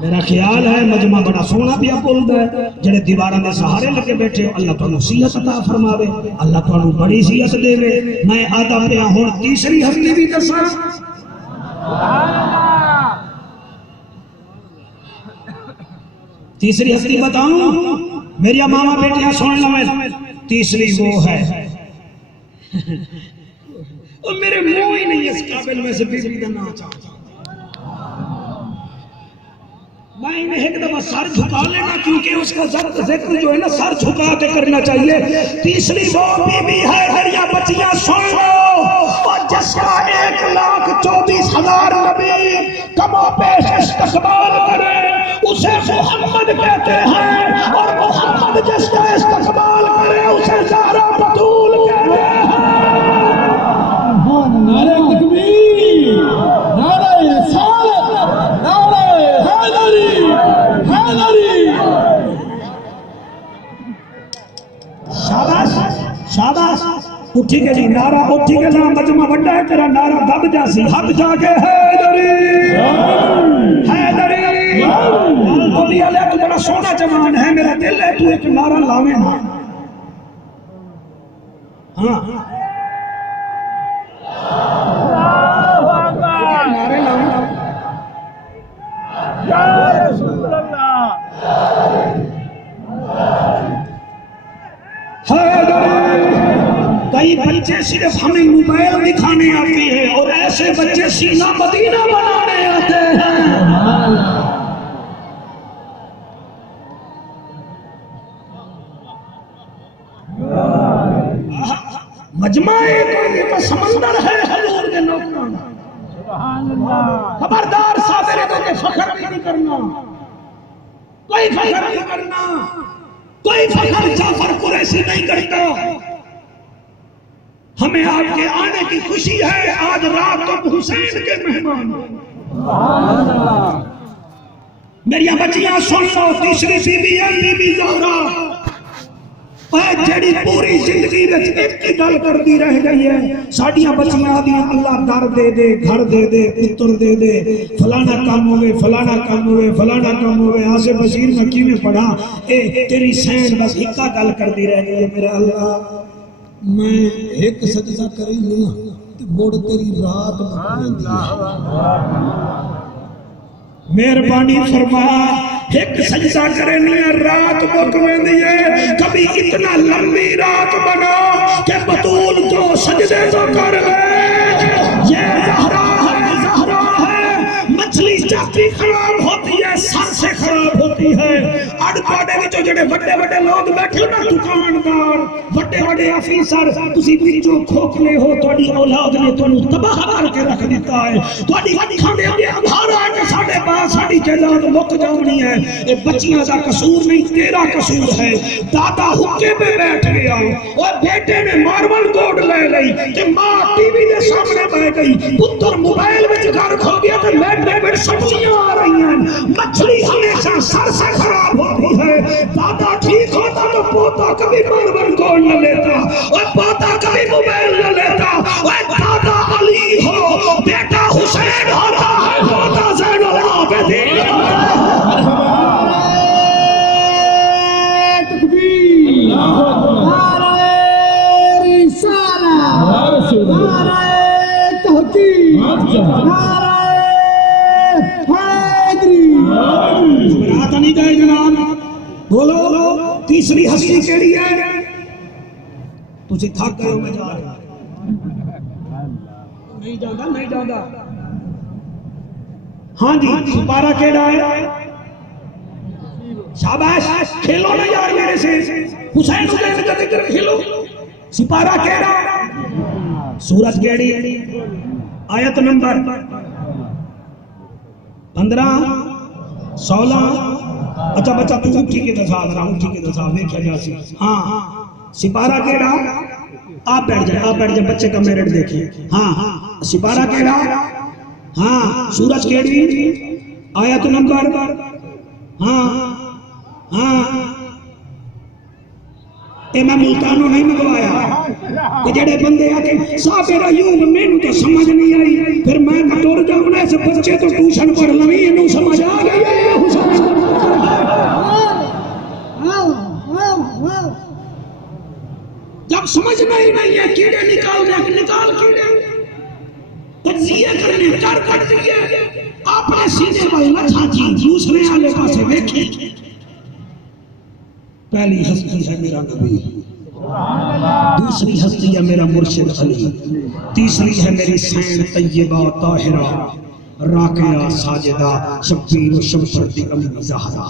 میرا خیال ہے مجمع بڑا سونا پیا بولدا ہے جڑے دیواراں دے سہارے لگے بیٹھے اللہ تانوں صحت عطا فرماوے اللہ تانوں بڑی صحت دے میں آدھا پیا ہن تیسری ہستی بھی دساں تیسری ہستی بتاؤں میری ماما بیٹیاں سن لو تیسری وہ ہے اور میرے منہ ہی نہیں اس قابل میں سے بیوی کا نام چاہتا میں انہیں ایک دفعہ سر جھکا لینا کیونکہ اس کا ذکر جو ہے نا سر جھکا کے کرنا چاہیے تیسری وہ بی بی ہے دریا بچیاں سن لو اور جس کا 1,24,000 نبی کما پیش استقبال کرے اسے محمد کہتے ہیں اور محمد جس کا استقبال کرے اسے زہرا بطول کہتے ہیں نعرہ تکبیر نعرہ رسالت نعرہ حیدری حیدری شاباش شاباش اٹھی کے جی نعرہ اٹھی کے نام مجمع بڑا ہے تیرا نعرہ دب جاسی ہب جا کے حیدری حیدری بولی علیہ تو بڑا سونا جوان ہے میرا دل ہے تو ایک نعرہ لاویں نا ہاں نعرے لاویں یا رسول اللہ کئی بچے صرف ہمیں موبائل دکھانے آتے ہیں اور ایسے بچے سینہ مدینہ بنانے آتے ہیں مجمع ایک یہ تو سمندر ہے حضور کے نوکران خبردار صابر تو کہ فخر نہیں کرنا کوئی فخر نہیں کرنا کوئی فخر جعفر قریشی نہیں کرتا ہمیں آپ کے آنے کی خوشی ہے آج رات تم حسین کے مہمان میری بچیاں سن لو تیسری بی بی ہے بی بی زہرا جڑی پوری زندگی وچ ایک ہی گل کردی رہ گئی ہے ساڈیاں بچیاں آدیاں اللہ در دے دے گھر دے دے پتر دے دے فلانا کام ہوئے فلانا کام ہوئے فلانا کام ہوئے آصف بشیر میں کیویں پڑھا اے تیری سین بس ایک گل کردی رہ گئی ہے میرا اللہ میں ایک سجدہ کری نہیں تے مڑ تیری رات مکوندی ہے مہربانی فرما ایک سجدہ کرے نہیں رات مکوندی ہے کبھی اتنا لمبی رات بنا کہ بطول کو سجدے تو کر لے یہ زہرا ہے مچھلی چاپی خراب ہوتی ہے سر سے خراب ہوتی ہے اڑ پاڑے وچوں جڑے بڑے بڑے لوگ بیٹھے نا دکاندار بڑے بڑے افیسر تسی وچوں کھوکھلے ہو تہاڈی اولاد نے تانوں تباہ کر کے رکھ دیتا ہے تہاڈی اکھاں دے اگے انگارا ہے کہ ساڈے پاس ساڈی جائیداد مک جانی ہے اے بچیاں دا قصور نہیں تیرا قصور ہے دادا حکے پہ بیٹھ گیا اور بیٹے نے ماربل کوڈ لے لئی کہ ماں ٹی وی دے سامنے بیٹھ گئی پتر موبائل وچ گھر کھو گیا تے میں سبزیاں آ رہی ہیں مچھلی ہمیشہ سر سے خراب ہوتی ہے دادا ٹھیک ہوتا تو پوتا کبھی ماربل کوڈ نہ لیتا اور پوتا کبھی موبائل نہ لیتا اور دادا علی ہو بیٹا حسین ہوتا ہے پوتا زین العابدین تکبیر نعرہ رسالت نعرہ تحقیق نعرہ حیدری رات نہیں گئے جناب بولو تیسری ہستی کیڑی ہے تسی تھک گئے ہو میں جا رہا نہیں جانا ہاں جی سپارہ کیڑا ہے شاباش کھیلو نا یار میرے سے حسین حسین کا ذکر کھیلو سپارہ کیڑا سورت کیڑی آیت نمبر 15 16 اچھا بچہ تو اٹھی کے دسا دیکھا جا سی ہاں سپارہ کیڑا آپ بیٹھ جائے بچے کا میرٹ دیکھیں ہاں سپارہ کیڑا ہاں سورج کیڑی آیت نمبر ہاں اے میں ملتانوں نہیں منگوایا کہ جڑے بندے آکے صابر ایوب مینوں تو سمجھ نہیں آئی پھر میں کٹور جاؤں ایسے بچے تو ٹیوشن پڑھ لویں انہوں سمجھ آ گئی ہے کیڑے نکال دے نکال کیڑے تجزیہ کرنے کر دیئے اپنے سینے والنا چھاچی دوسرے آلے پاسے بیٹھے پہلی ہستی ہے میرا نبی دوسری ہستی ہے میرا مرشد علی تیسری ہے میری سین طیبہ طاہرہ راکعہ ساجدہ شبیر و شمشر دی امی زہرا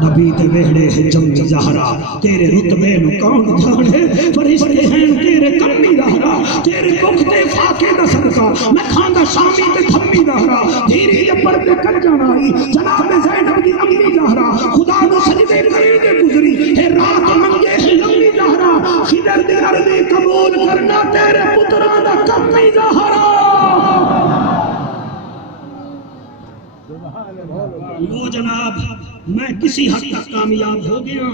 نبی دے ویڑے ہے جمی زہرا تیرے رتبے نو کون جانے فرشتے ہیں تیرے کمی زہرا تیرے بکتے فاقے دا صدقہ میں کھاندہ شامی تے تھمی زہرا دھیری یہ پردے کر جانائی جناب زینب دی امی زہرا خدا نو سجدے کرے دے گزری ہے رات منگے ہے لمبی زہرا خدر دی عرضی قبول کرنا تیرے پتران دا کمی زہرا لو جناب میں کسی حد تک کامیاب ہو گیا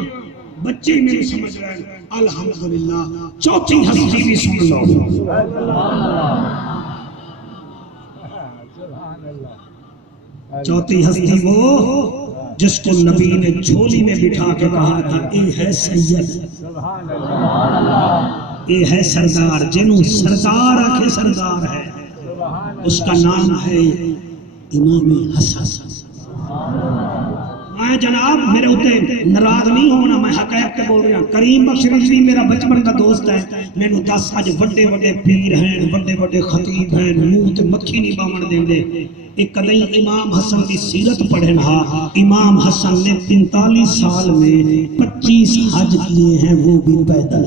بچے میرے سمجھ رہے ہیں الحمدللہ چوتھی ہستی بھی سن لو چوتھی ہستی وہ جس کو نبی نے جھولی میں بٹھا کے کہا تھا اے ہے سید اے ہے سردار جنہوں سردار آکھے سردار ہے اس کا نام ہے امام حسن میں جناب میرے ہوتے ناراض نہیں ہونا میں حقیقت بول رہا کریم بخش رضوی میرا بچپن کا دوست ہے میں نے 10 آج بڑے بڑے پیر ہیں بڑے بڑے خطیب ہیں منہ تے مکھی نہیں باون دیں دے ایک کدئی امام حسن کی سیرت پڑھنا امام حسن نے 45 سال میں 25 حج کیے ہیں وہ بھی پیدل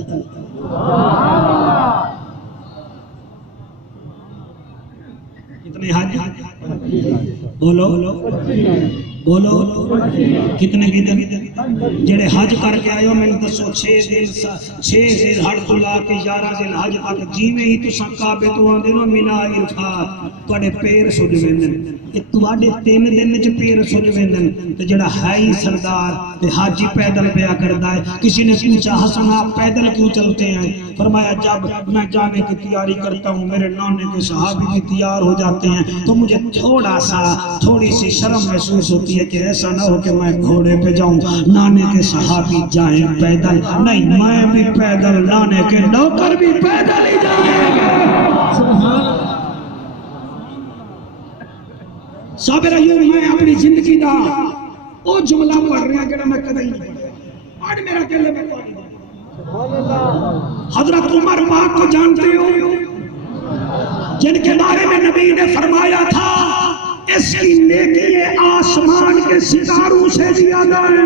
کتنے حج بولو بولو کتنے جڑے حج کر کے آئے ہو میں نے دسو 6 دن ہڑ تو لا کے 11 دن حج تک جی میں ہی تو کعبے تو آندے نو مینا عرفات تواڈے پیر سج ویندن اے تواڈے 3 دن وچ پیر سج ویندن تے جڑا ہے ہی سردار تے حاجی پیدل پیا کردا ہے کسی نے پوچھا حسن آپ پیدل کیوں چلتے ہیں فرمایا جب میں جانے کی تیاری کرتا ہوں میرے نانے کے صحابی بھی تیار ہو جاتے ہیں تو مجھے تھوڑی سی شرم محسوس ہوتی ہے کہ ایسا نہ ہو کہ میں گھوڑے پہ جاؤں نانے کے صحابی جائیں پیدل نہیں میں بھی پیدل نانے کے نوکر بھی پیدل ہی جائیں گے صابر ایوب میں اپنی زندگی دا او جملہ پڑھ رہا جڑا میں کدی نہیں پڑھا آج میرا دل میں پڑھ حضرت عمر پاک کو جانتے ہو جن کے بارے میں نبی نے فرمایا تھا اس کی نیکی آسمان کے ستاروں سے زیادہ ہے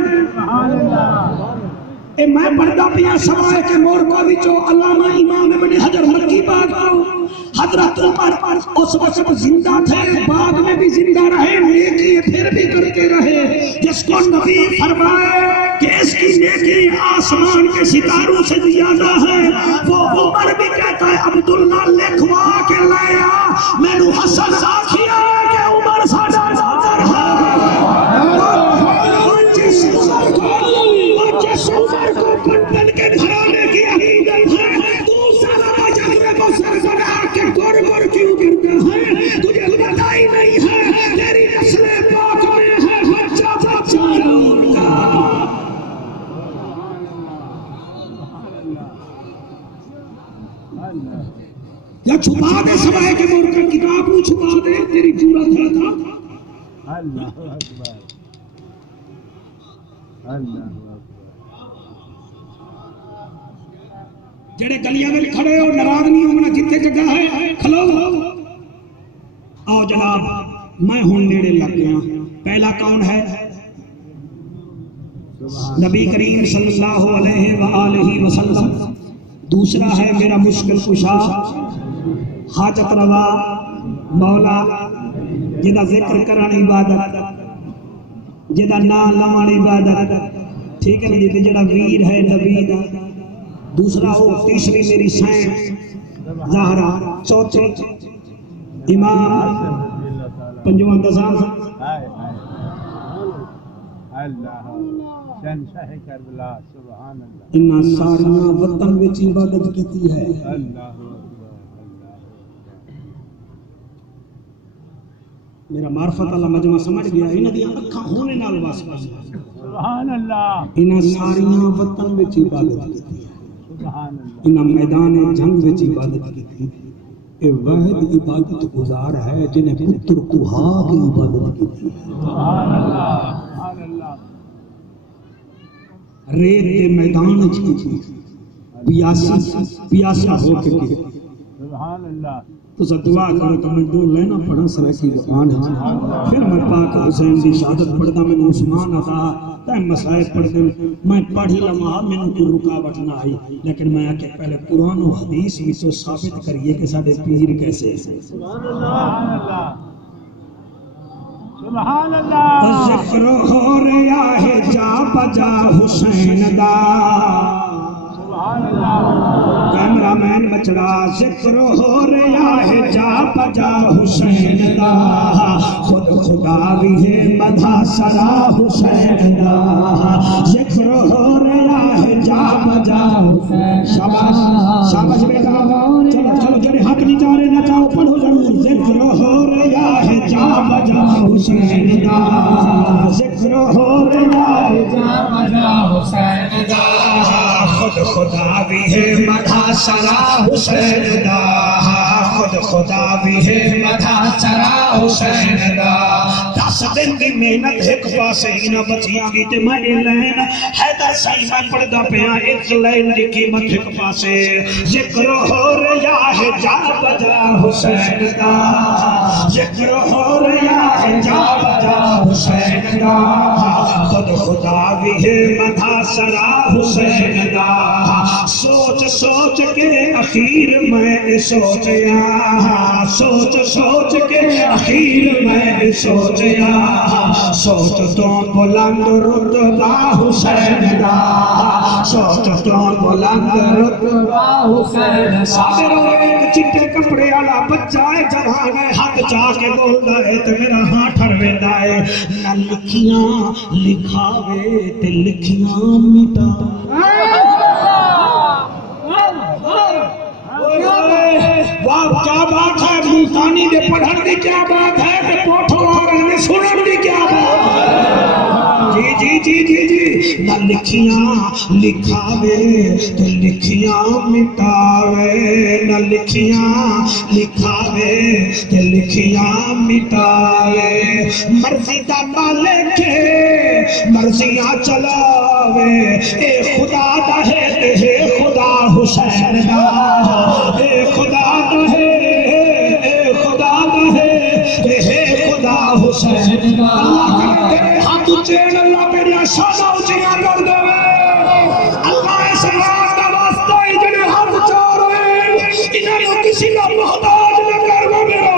اے میں پڑھتا پیا سوائے کے مور کو بھی جو علامہ امام ابن حجر مکی بات کو حضرت عمر اس وقت زندہ تھے بعد میں بھی زندہ رہے نیکی پھر بھی کرتے رہے جس کو نبی فرمائے کہ اس کی نیکی آسمان کے ستاروں سے زیادہ ہے وہ عمر بھی کہتا ہے عبداللہ لکھوا کے لیا میں نے حسن آکھیا کہ عمر ساڑھا نظر ہے جس عمر کو پنڈن کے گھرانے کی عقیدت ہے تو سارا جگہ کو سرزنا کے گر گر کیوں کرتا ہے تجھے پتہ ہی نہیں ہے تیری نسل پاک میں ہے بچہ بچہ نور کا یا چھپا دے سوائے کے مور کا کتاب نو چھپا دے تیری پورا تھا اللہ اکبر اللہ جڑے گلیاں میں کھڑے ہو ناراض نہیں ہونا جتنے جگہ ہے کھلو آؤ جناب میں ہوں نیڑے لگ گیا پہلا کون ہے نبی کریم صلی اللہ علیہ وآلہ وسلم دوسرا ہے میرا مشکل کشا حاجت روا مولا جدا ذکر کرن عبادت جدا نام لمن عبادت ٹھیک ہے جی جڑا ویر ہے نبی دا دوسرا ہو تیسری میری سین زہرا چوتھی امام پنجواں دساں اللہ شہنشاہ کربلا سبحان اللہ انہاں ساریاں وطن وچ عبادت کیتی ہے اللہ میرا معرفت اللہ مجمع سمجھ گیا انہاں دی اکھاں ہونے نال واسطہ سبحان اللہ انہاں ساریاں وطن وچ عبادت کیتی ہے سبحان اللہ انہاں میدان جنگ وچ عبادت کی تھی اے واحد عبادت گزار ہے جنہیں پتر کوہا کی عبادت کی تھی سبحان اللہ سبحان اللہ ریت کے میدان وچ کی تھی پیاسا ہو کے کی سبحان اللہ تو سب دعا کرو تو میں دو لینا پڑھا سرہ کی زبان ہے پھر میں پاک حسین دی شہادت پڑھتا میں نے عثمان عطا تیم مسائب پڑھ دیں میں پڑھی لمحہ میں نے کوئی رکاوٹ نہ آئی لیکن میں آکے پہلے قرآن و حدیث بھی تو ثابت کریے کہ ساڑھے پیر کیسے ہیں سبحان اللہ سبحان اللہ ذکر ہو رہا ہے جا بجا حسین دا سبحان اللہ کیمرہ مین بچڑا ذکر ہو رہا ہے جا بجا حسین دا خود خدا بھی ہے مدھا سرا حسین دا ذکر ہو رہا ہے جا بجا حسین شاباش شاباش بیٹا چلو چلو جنہیں حق نہیں چاہ رہے نہ چاہو پڑھو ضرور ذکر ہو رہا ہے جا بجا حسین دا ذکر ہو رہا ہے جا بجا حسین دا خود خدا بھی ہے مدھا سرا حسین دا خود خدا بھی ہے مدھا سرا حسین دا 10 دن دی محنت ایک پاسے انہ بچیاں بھی تے میں لین حیدر سائی میں پڑھدا پیا ایک لین دی قیمت ایک پاسے ذکر ہو رہا ہے جا بجا حسین دا ذکر ہو رہا ہے جا بجا حسین دا خود خدا بھی ہے مدھا سرا حسین دا سوچ سوچ کے اخیر میں سوچیا سوچ سوچ کے اخیر میں سوچیا سوچ تو بلند رتبہ حسین دا سوچ تو بلند رتبہ حسین صابر ایک چٹے کپڑے والا بچہ ہے جوان ہے ہاتھ چاہ کے بولدا ہے تے میرا ہاتھ ٹھرویندا ہے نہ لکھیاں لکھاوے تے لکھیاں مٹا واہ کیا بات ہے ملتانی دے پڑھن دی کیا بات ہے تے پوٹھو آگن میں سنن دی کیا بات ہے جی جی جی جی جی نہ لکھیاں لکھاوے تے لکھیاں مٹاوے نہ لکھیاں لکھاوے تے لکھیاں مٹاوے مرضی دا مالک مرضیاں چلاوے اے خدا دا ہے تے ہے خدا حسین دا اے خدا دا ہے اے خدا دا ہے اے خدا حسین دا ہاتھ چین اللہ میرا شانہ اچھیاں کر دے اللہ اس رات کا واسطہ ہی جنہیں ہاتھ چار ہوئے انہوں نے کسی کا محتاج نہ کر دے میرا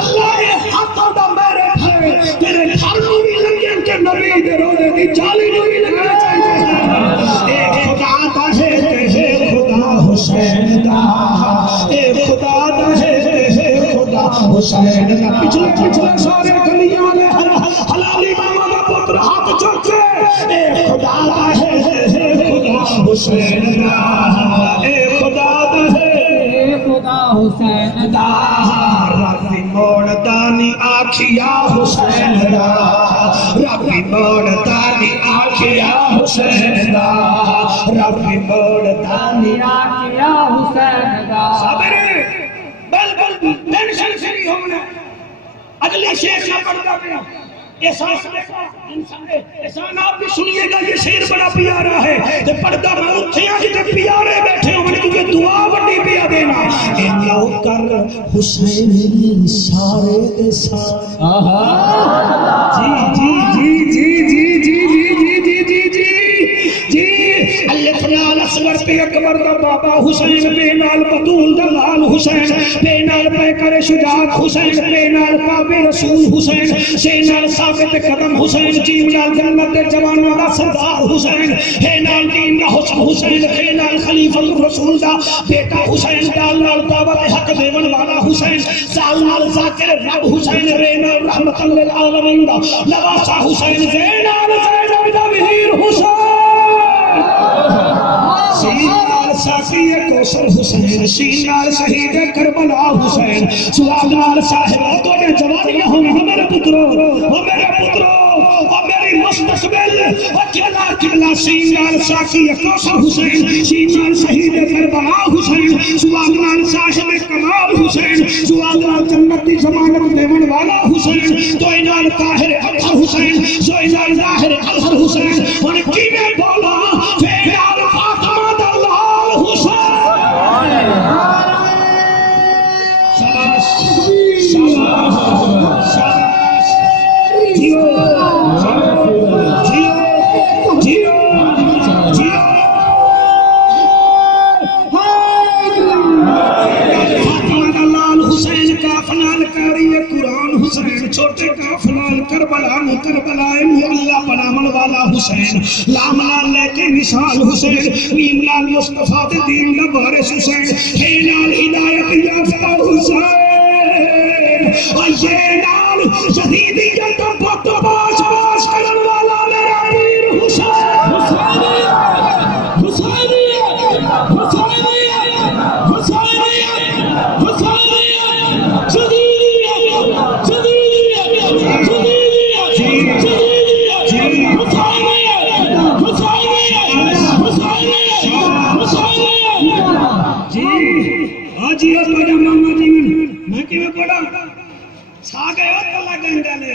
اللہ یہ ہاتھوں دا میرے ہے تیرے گھر میں بھی لگیں کہ نبی دے رونے کی جالی میں بھی لگنا چاہیے اے خدا دا ہے اے خدا حسین دا اے خدا دا ہے خدا حسین دا پچھلے سارے گلیاں لے حلالی ماما دا پتر ہاتھ چکے اے خدا دا ہے خدا حسین دا اے خدا دا ہے خدا حسین دا ربی موڑ دانی آکھیا حسین دا ربی موڑ دانی آکھیا حسین دا ربی موڑ دانی آکھیا حسین دا صابرے بل ٹینشن سے نہیں ہونا اگلے شیخ نہ پڑھتا پیا احسان آپ بھی سنیے گا یہ شیر بڑا پیارا ہے کہ پردہ میں اتھیاں جتے پیارے بیٹھے ہوں کیونکہ دعا بڑی پیا دینا اے نوکر حسین سارے دے سارے جی جی جی جی جی جی جی جی جی جی جی اللہ فلال اصغر پہ اکبر دا بابا حسین پہ نال بطول دا لال حسین پہ نال پیکر شجاعت حسین پہ نال پاپ رسول حسین سے نال ثابت قدم حسین جیو نال جنت جوانوں دا سردار حسین ہے نال دین دا حسن حسین ہے نال خلیفہ الرسول دا بیٹا حسین دال نال دعوت حق دیون والا حسین سال نال ذاکر رب حسین رے نال رحمت للعالمین دا نواسا حسین زین نال زینب دا وزیر حسین سینال ساقی کوثر حسین سینال شہید کربلا حسین سوادار صاحب تو نے جوانیاں ہوں میرے پترو میری مستقبل اکیلا قبلہ سین نال ساقی کوثر حسین، سین نال شہید کربلا حسین، سواد نال صاحب کمال حسین، سواد نال جنت دی ضمانت دیون والا حسین، توئی نال طاہر اطہر حسین، سوئی نال ظاہر اطہر حسین، ہن کیویں بولا پھر نال فاطمہ دا لال حسین۔ شاباش شاباش شاباش، جیو جیو جیو جیو، فاطمہ دا لال حسین کاف نال کاری قرآن حسین، چھوٹے کاف نال کربلا نو کربلا اللہ بنامن والا حسین، لام نال لے کے مثال حسین، میم نال مصطفیٰ دے دین دا وارث حسین، ہے نال ہدایت یافتہ حسین، اور یہ نال شہیدیت دا بت باش باش کرن والا میرا پیر حسین۔ حسینیت حسینیت حسینیت حسینیت حسینیت، جدیدیت جدیدیت جدیدیت جدیدیت، حسینیت حسینیت حسینیت حسینیت۔ جی آجی اس پڑھا ماما جی میں کیوں پڑھا چھا گئے ہو تلا گنگا لے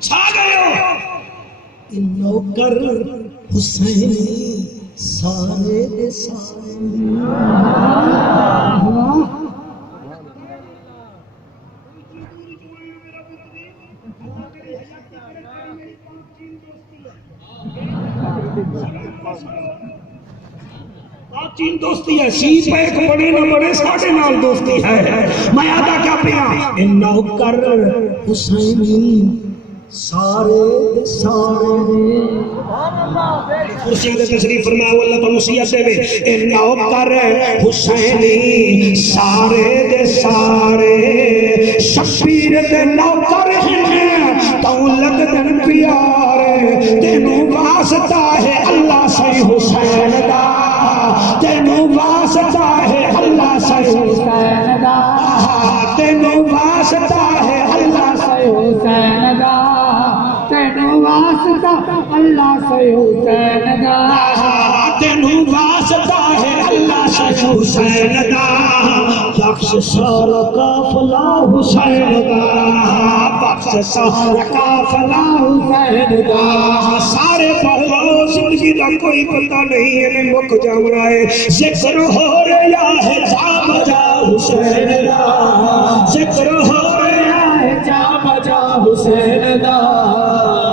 چھا گئے ہو نوکر حسین سارے دے سارے۔ چین دوستی ہے، سی پیک بڑے نہ بڑے ساڑھے نال دوستی ہے، میں آدھا کیا پیا نوکر حسینی سارے سارے، کرسیاں دے تشریف فرماؤ اللہ تو نصیحت دے وے، نوکر حسینی سارے دے سارے، شبیر دے نوکر ہیں تو لگ دن پیارے، تینوں واسطہ ہے اللہ سے حسین دا، تینوں واسطہ ہے اللہ سے حسین دا، تینوں واسطہ ہے اللہ سے حسین دا، تینوں واسطہ اللہ سے حسین دا، تینوں واسطہ ہے اللہ سے حسین دا، بخش سارا قافلہ حسین دا، بخش سارا قافلہ حسین دا، سارے پہلو زندگی دا کوئی پتہ نہیں ہے مک جانا ہے، ذکر ہو رہا ہے جا بجا حسین دا، ذکر ہو رہا ہے جا بجا حسین دا،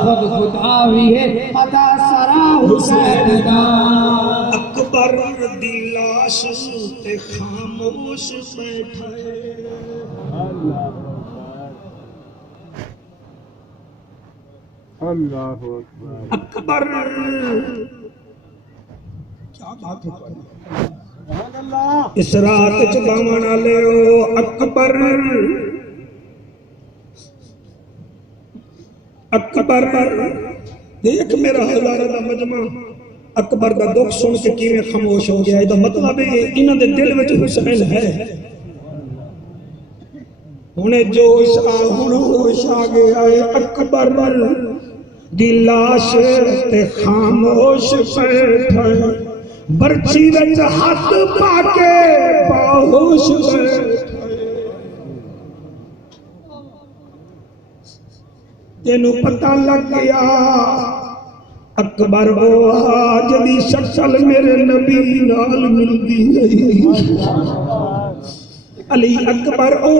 خود خدا بھی ہے عطا سرا حسین دا، اکبر دی لاش تے خاموش بیٹھے، اللہ اکبر اکبر اس رات چباونا لے او اکبر، اکبر دیکھ میرا ہزارہ دا مجمع اکبر دا دکھ سن کے کیویں خاموش ہو گیا، یہ مطلب ہے انہاں دے دل وچ حسین ہے، ہونے جوش آ ہوش آ گیا ہے، اکبر دی لاش تے خاموش بیٹھا، برچی وچ ہاتھ پا کے باہوش بیٹھا، تینوں پتہ لگ گیا اکبر وہ جدی شکل میرے نبی نال ملدی ہے، علی اکبر او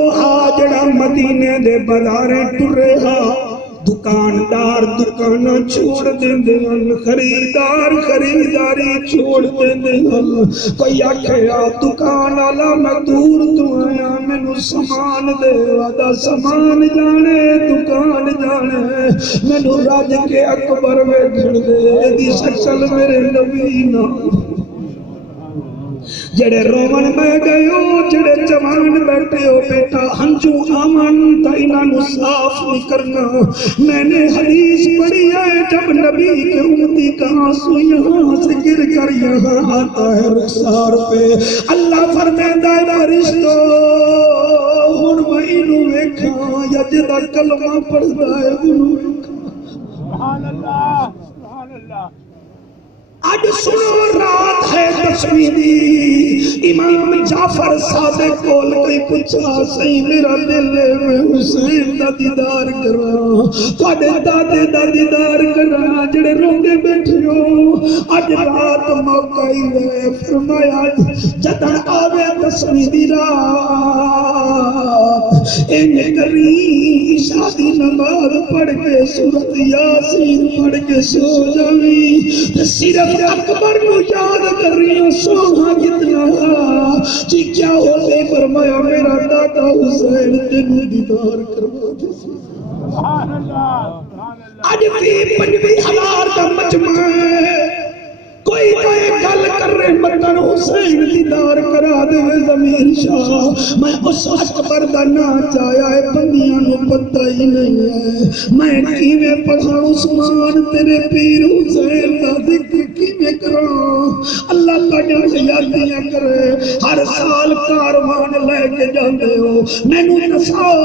جڑا مدینے دے بازارے ٹرے ہا، دکاندار دکانہ چھوڑ دیندے ہن، خریدار خریداری چھوڑ دیندے ہن، کوئی آکھیا دکان والا میں دور تو آیا مینوں سامان دے، آدھا سامان جانے دکان جانے، مینوں رج کے اکبر ویکھن دے، دی شکل میرے نبی نال، جڑے رومن میں گئے ہو جڑے جوان بیٹھے ہو بیٹا ہنجو آمن تا انہاں نو صاف نہیں کرنا، میں نے حدیث پڑھی ہے جب نبی کے امتی کا آنسو یہاں سے گر کر یہاں آتا ہے رخسار پہ، اللہ فرمائندا ہے فرشتو ہن میں اینو ویکھاں یا جدا کلمہ پڑھدا ہے اونوں ویکھاں، سبحان اللہ سبحان اللہ، اج سنو رات ہے 10ویں دی امام جعفر صادق کول کوئی پوچھا سی میرا دل ہے میں حسین دا دیدار کراں تواڈے دادے دا دیدار کراں جڑے روندے بیٹھے ہو اج رات موقع ہی ہے فرمایا جدن آوے 10ویں دی رات این کری عشاء دی نماز پڑھ کے سورۃ یاسین پڑھ کے سو جاوی صرف اکبر کو یاد کر رہی ہوں سونا کتنا جی کیا ہوتے فرمایا میرا دادا حسین تین دیدار کروا دے سبحان اللہ سبحان اللہ اج بھی 25,000 کا مجمع ہے کوئی کوئی گل کر رہے مدن حسین دیدار کرا دے ضمیر شاہ میں اس اکبر دا نا چاہیا ہے بندیاں نو پتہ ہی نہیں ہے میں کیویں پڑھاں عثمان تیرے پیر حسین دا ذکر کیویں کراں اللہ تعالی حیاتیاں کرے ہر سال کاروان لے کے جاندے ہو مینوں دساؤ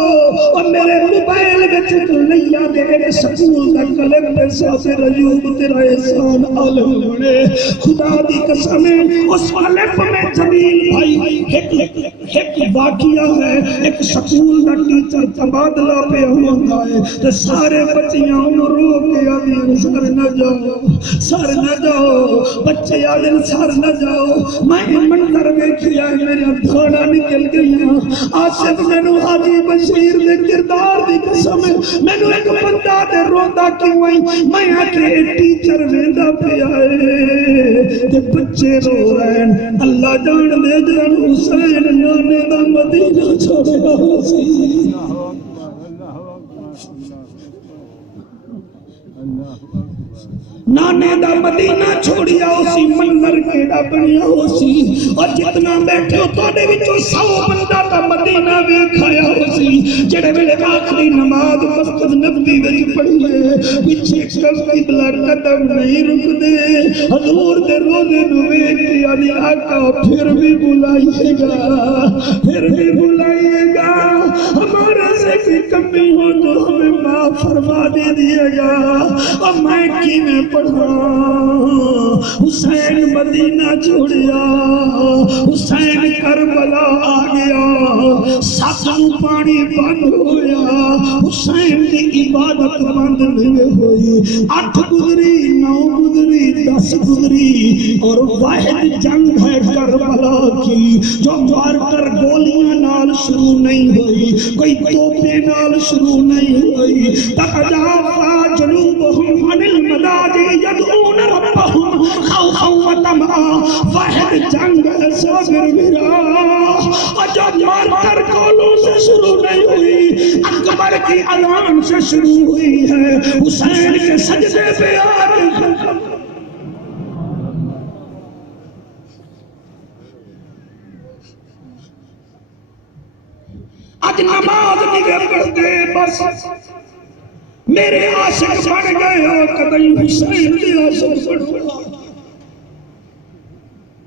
اور میرے موبائل وچ لیا دے ایک سکول دا کلم دے ساتھ ایوب تیرا احسان عالم بنے خدا دی قسم اس والف میں جمیل بھائی ایک واقعہ ہے ایک سکول دا ٹیچر تبادلہ پہ ہوندا ہے تو سارے بچیاں رو کے آدھیں سر نہ جاؤ بچے آدھیں سر نہ جاؤ میں منظر ویکھیا میرے دھاڑا نکل گئیاں آصف مینوں حاجی بشیر دے کردار دی قسم مینوں ایک بندہ دے روندا کیوں آئی میں آکے ٹیچر ویندا پیا تے بچے رو رہے ہیں اللہ جان دے جان حسین نانے دا مدینہ چھوڑیا سی نانے دا مدینہ چھوڑیا اسی منظر کیڑا بنیا ہو سی اور جتنا بیٹھے ہو تواڈے وچوں 100 بندہ دا مدینہ ویکھایا ہو سی جڑے ویلے آخری نماز مسجد نبوی وچ پڑھیے پیچھے قبلہ قدم نہیں رکدے حضور دے روزے نو ویکھ کے علی آقا پھر بھی بلائیے گا ہمارے سے کوئی کمی ہو تو ہمیں معاف فرما دیجیے گا اور میں کیویں پڑھاں حسین مدینہ چھوڑیا حسین کربلا آ گیا ساتوں پانی بند ہویا حسین کی عبادت بند نہیں ہوئی 8 گزری 9 گزری 10 گزری اور واحد جنگ ہے کربلا کی جو مارٹر گولیاں نال شروع نہیں ہوئی کوئی توپے نال شروع نہیں ہوئی تتجافا جنوبہم عن المضاجع يدعون ربهم خوفا وطمعا واحد جنگ ہے صابر میرا جو مارٹر گولوں سے شروع نہیں ہوئی اکبر کی اذان سے شروع ہوئی ہے حسین کے سجدے پہ آگے آج نماز نہیں پڑھتے بس میرے عاشق بن گئے ہو کدی حسین کے عاشق بڑھو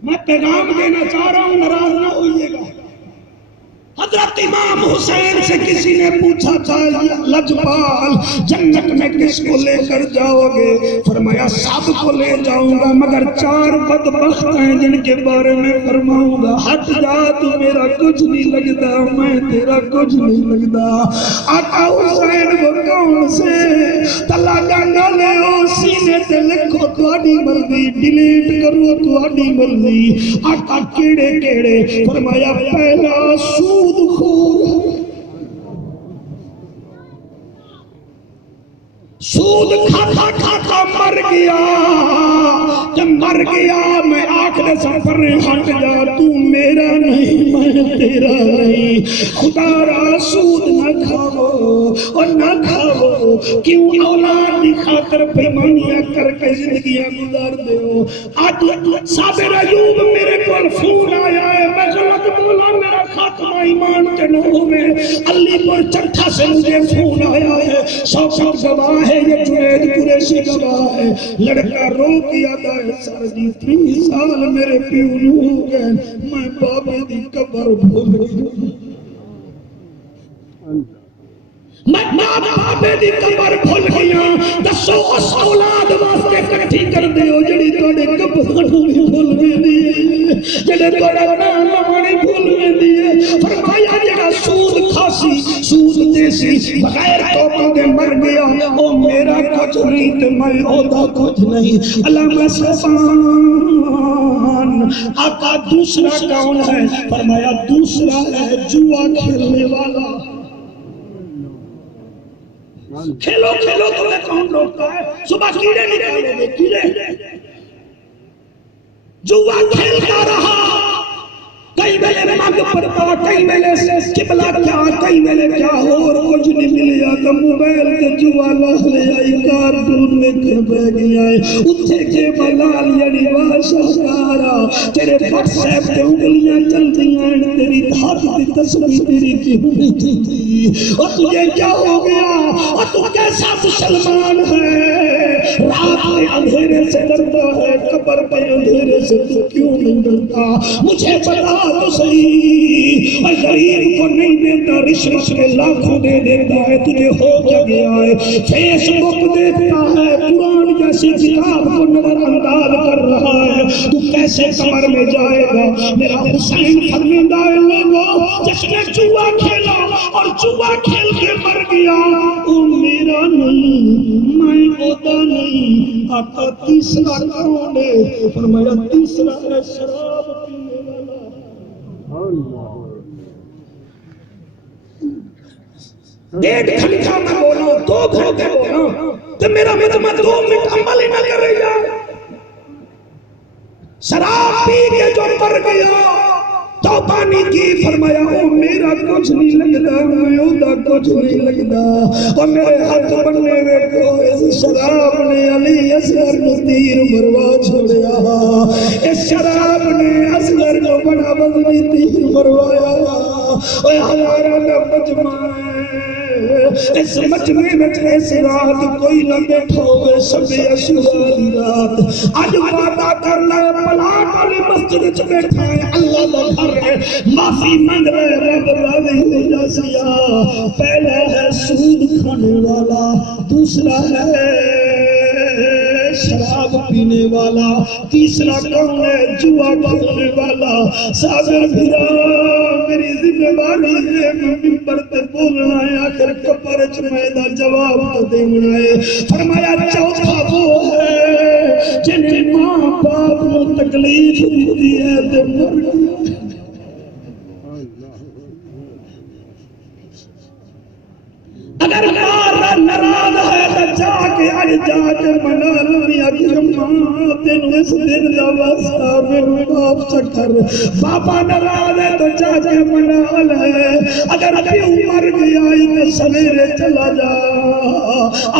میں پیغام دینا چاہ رہا ہوں ناراض نہ ہوئیے گا حضرت امام حسین سے کسی نے پوچھا تھا لجپال جنت میں کس کو لے کر جاؤ گے فرمایا سب کو لے جاؤں گا مگر 4 بدبخت ہیں جن کے بارے میں فرماؤں گا ہٹ جا تو میرا کچھ نہیں لگتا میں تیرا کچھ نہیں لگتا آقا حسین وہ کون سے تلا گنگا لے ہو سینے تے لکھو تواڈی مرضی ڈیلیٹ کرو تواڈی مرضی آقا کیڑے کیڑے فرمایا پہلا سود کھاتا کھاتا مر گیا جب مر گیا میں آخر سفر ہٹ جا تو میرا نہیں میں تیرا نہیں خدا را سود نہ کھاؤ اور نہ کھاؤ کیوں اولاد کی خاطر پیمانیاں کر کے زندگیاں گزار دے ہو آج صابر ایوب میرے کو فون آیا ہے میں غلط بولا میرا خاتمہ ایمان کے نہ ہوئے علی پور چٹھا سے مجھے فون آیا ہے شوکت گواہ ہے یہ جنید قریشی گواہ ہے لڑکا رو کیا ہے سر جی 30 سال میرے پیو نو ہو گئے میں بابے دی قبر بھول گئی میں بابے دی قبر بھول گیا دسو اس اولاد واسطے کٹھی کر دیو جڑی تواڈے بولو بھی بھول ویندی ہے جڑے تہاڈا نام لوانی بھول ویندی ہے فرمایا جڑا سود کھاسی سود دیسی بغیر توبہ دے مر گیا او میرا کچھ نہیں تے میں اودا کچھ نہیں علامہ صفان آقا دوسرا کون ہے فرمایا دوسرا ہے جوا کھیلنے والا کھیلو کھیلو تمہیں کون روکتا ہے صبح کیڑے نکالو گے کیڑے جوا کھیلتا رہا کئی ویلے مانگ پڑتا کئی ویلے قبلہ کیا کئی ویلے کیا اور کچھ نہیں ملیا تو موبائل تے جوا لاہ لے آئی کارٹون میں کر بہ گیا ہے اتھے کے بلال یعنی واشکارا تیرے واٹس ایپ تے انگلیاں چل دیاں تیری دھات دی تصویر تیری کی ہوئی تھی اور تجھے کیا ہو گیا اور تو کیسا مسلمان ہے رات میں اندھیرے سے ڈرتا ہے قبر پہ اندھیرے سے تو کیوں نہیں ڈرتا مجھے بتا تو صحیح اور غریب کو نہیں دیتا رشوت کے لاکھوں دے دیتا ہے تجھے ہو کیا گیا ہے فیس بک دیتا ہے قرآن جیسی کتاب کو نظر انداز کر رہا ہے تو کیسے قبر میں جائے گا میرا حسین فرمیندہ ہے لوگوں جس نے جوا کھیلا اور جوا کھیل کے مر گیا وہ میرا نہیں میں ہوتا نہیں آقا تیسرا کون ہے فرمایا تیسرا ہے شراب پینے والا ڈیڑھ گھنٹہ میں بولا 2 گھنٹے بولا تو میرا مطمئن 2 منٹ عمل ہی نہ کر رہی جائے شراب پی کے جو مر گیا توبہ نہیں کی فرمایا او میرا کچھ نہیں لگتا میں اودا کچھ نہیں لگتا اور میرے ہاتھ بننے ویکھو اس شراب نے علی اصغر کو تیر مروا چھوڑیا اس شراب نے اصغر کو بڑا وزنی تیر مروایا اے ہزارہ کا مجمع اس مجمع میں اس رات کوئی نہ بیٹھو گے شب عاشوراء رات آج وعدہ کر لے پلاٹ والی مسجد وچ بیٹھا ہے اللہ دا گھر ہے معافی مانگ رہے رب راضی ہو جا سیا پہلا ہے سود کھانے والا دوسرا ہے شراب پینے والا تیسرا کون ہے جوا کھیلنے والا صابر بھرا میری ذمہ داری ہے منبر تے بولنا ہے آخر قبر وچ میرا جواب تو دینا ہے فرمایا چوتھا وہ ہے جن ماں باپ کو تکلیف دیتی ہے تے مر گیا اگر مارا ناراض ہے تو جا کے آج جا کے منا لیا کہ ماں تینوں اس دن دا واسطہ میرے باپ چکر بابا ناراض ہے تو جا کے منا لے اگر پیو مر گیا تو سویرے چلا جا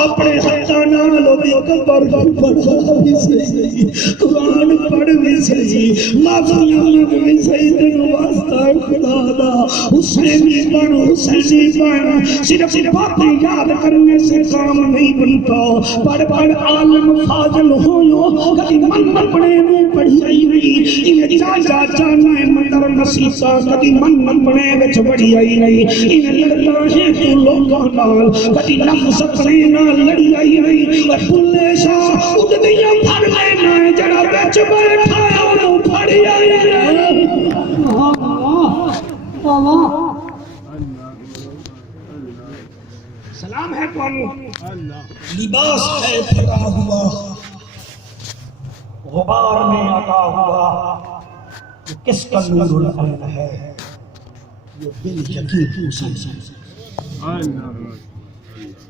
اپنے ہاتھاں نال دی قبر پڑھ بھی صحیح قرآن پڑھ بھی صحیح معافیاں مانگ بھی صحیح تینوں واسطہ خدا دا حسینی بن صرف باتیں یاد کرنے سے کام نہیں بنتا پڑھ عالم فاضل ہوئیو کدی من پڑے میں پڑھی آئی نہیں انہیں جا جانا ہے مندر نصیصہ کدی من پڑے وچ پڑھی آئی نہیں انہیں لڑاہیں تو لوگاں نال کدی لفظ پڑے نہ لڑی آئی نہیں اور بلے شاہ اٹھدیاں پھڑ لینا ہے جڑا وچ بیٹھا ہے انہوں پھڑی آئی نہیں سلام ہے تو لباس ہے پھٹا ہوا غبار میں عطا ہوا یہ کس کا نور العین ہے یہ دل یقین پوسا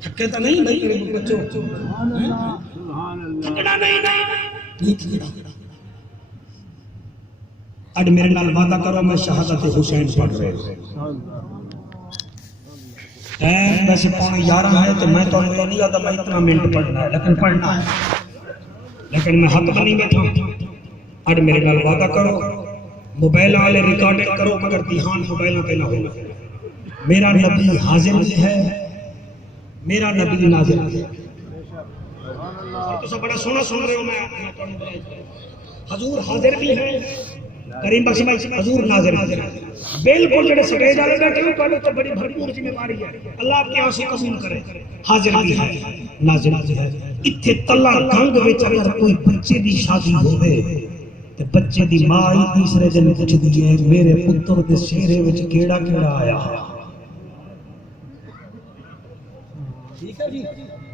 تھکتا نہیں میرے بچوں تھکنا نہیں اج میرے نال وعدہ کرو میں شہادت حسین پڑھ رہے ویسے 11:15 ہے تو میں تو نہیں آتا میں اتنا منٹ پڑھنا ہے لیکن پڑھنا ہے لیکن میں حق نہیں بیٹھا اج میرے نال وعدہ کرو موبائل والے ریکارڈنگ کرو مگر دھیان موبائل پہ نہ ہونا میرا نبی حاضر بھی ہے میرا نبی نازل ہے تو سب بڑا سونا سن رہے ہو میں حضور حاضر بھی ہے کریم بخش حضور ناظر بالکل جڑے سٹیج والے بیٹھے ہو تو تو بڑی بھرپور ذمہ داری ہے اللہ آپ کی آنکھیں قبول کرے حاضر بھی ہے ناظر بھی ہے اتھے تلا گنگ وچ اگر کوئی بچے دی شادی ہوئے تے بچے دی ماں ہی تیسرے دن پوچھ دیئے میرے پتر دے سہرے وچ کیڑا کیڑا آیا ٹھیک ہے جی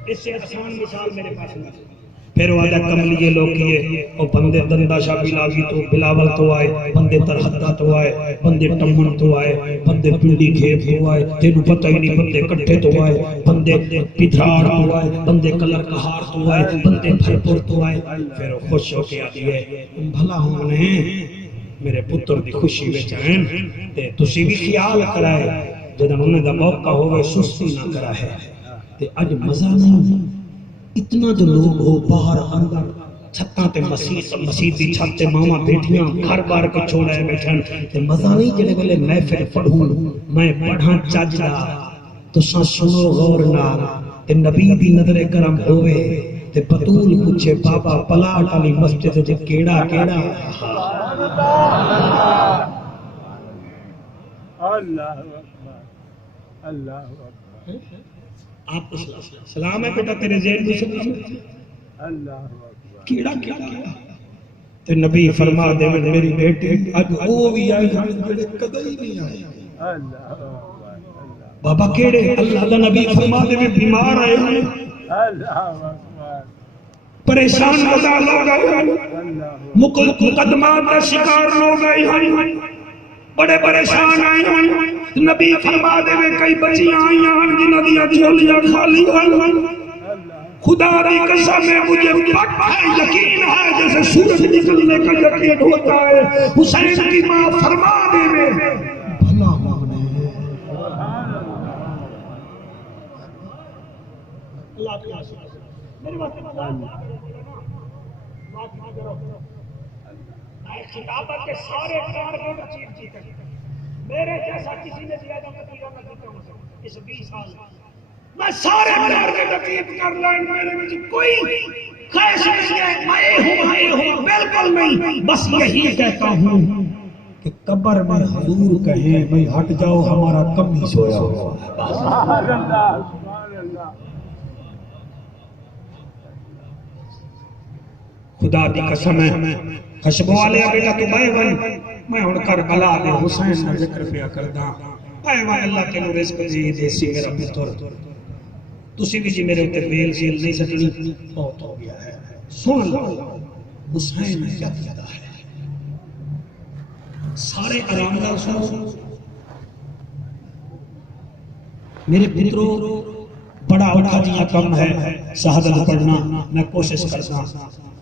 اس سے آسان مثال میرے پاس نہیں پھر وعدہ کملیے لوکیے او بندے دندہ شاہ بلاوی تو بلاول تو آئے بندے ترحدہ تو آئے بندے ٹمن تو آئے بندے پنڈی کھیپ تو آئے تینوں پتہ ہی نہیں بندے کٹھے تو آئے بندے پدھراڑ تو آئے بندے کلر کہار تو آئے بندے بھرپور تو آئے پھر خوش ہو کے آدھی ہے بھلا ہوں نے میرے پتر دی خوشی وچ ہیں تے تسی بھی خیال کرائے جدن انہیں دا موقع ہوئے سستی نہ کرائے تے اج مزہ نہیں اتنا جو لوگ ہو باہر اندر چھتاں تے مسجد دی چھت تے ماما بیٹھیاں گھر بار کے چھوڑے بیٹھن تے مزہ نہیں جڑے ویلے محفل پڑھوں میں پڑھاں چج دا تساں سنو غور نال تے نبی دی نظر کرم ہوئے تے بطول پوچھے بابا پلاٹ والی مسجد وچ کیڑا کیڑا اللہ اکبر اللہ اکبر آپ سلام ہے بیٹا تیرے ذہن میں سب اللہ اکبر کیڑا کیڑا تے نبی فرما دے میری بیٹی اج او بھی آئے جڑے کدی نہیں آئے اللہ اکبر بابا کیڑے اللہ دا نبی فرما دے بیمار آئے اللہ اکبر پریشان رضا لوگ آئے مقدمات کا شکار لوگ آئے بڑے پریشان آئے ہیں نبی فرما دے میں کئی بچیاں آئی ہیں جنہاں دیا جھولیاں خالی ہیں خدا دی قسم ہے مجھے پکا ہے یقین ہے جیسے سورج نکلنے کا یقین ہوتا ہے حسین کی ماں فرما دے میں بھلا ہونے اللہ کی آسان میری بات خطابت کے سارے ٹارگٹ اچیو کیتے میرے جیسا کسی نے زیادہ نتیجہ نہ دیتا ہوں اس 20 سال میں سارے ٹارگٹ اچیو کر لائن میرے میں کوئی خواہش نہیں ہے میں ہوں بالکل نہیں بس یہی کہتا ہوں کہ قبر میں حضور کہیں میں ہٹ جاؤ ہمارا کم ہی سویا ہوا سبحان اللہ سبحان اللہ خدا دی قسم ہے خشبو والے بیٹا تو بائے بن میں ہن کربلا دے حسین کا ذکر پیا کردا بائے بن اللہ تینوں رزق دے سی میرا پتر تسی بھی جی میرے اوتے بیل شیل نہیں سٹنی بہت ہو گیا ہے سن لو حسین کیا کہتا ہے سارے آرام نال سنو میرے پترو بڑا اٹھا جیا کم ہے شہادت پڑھنا میں کوشش کرتا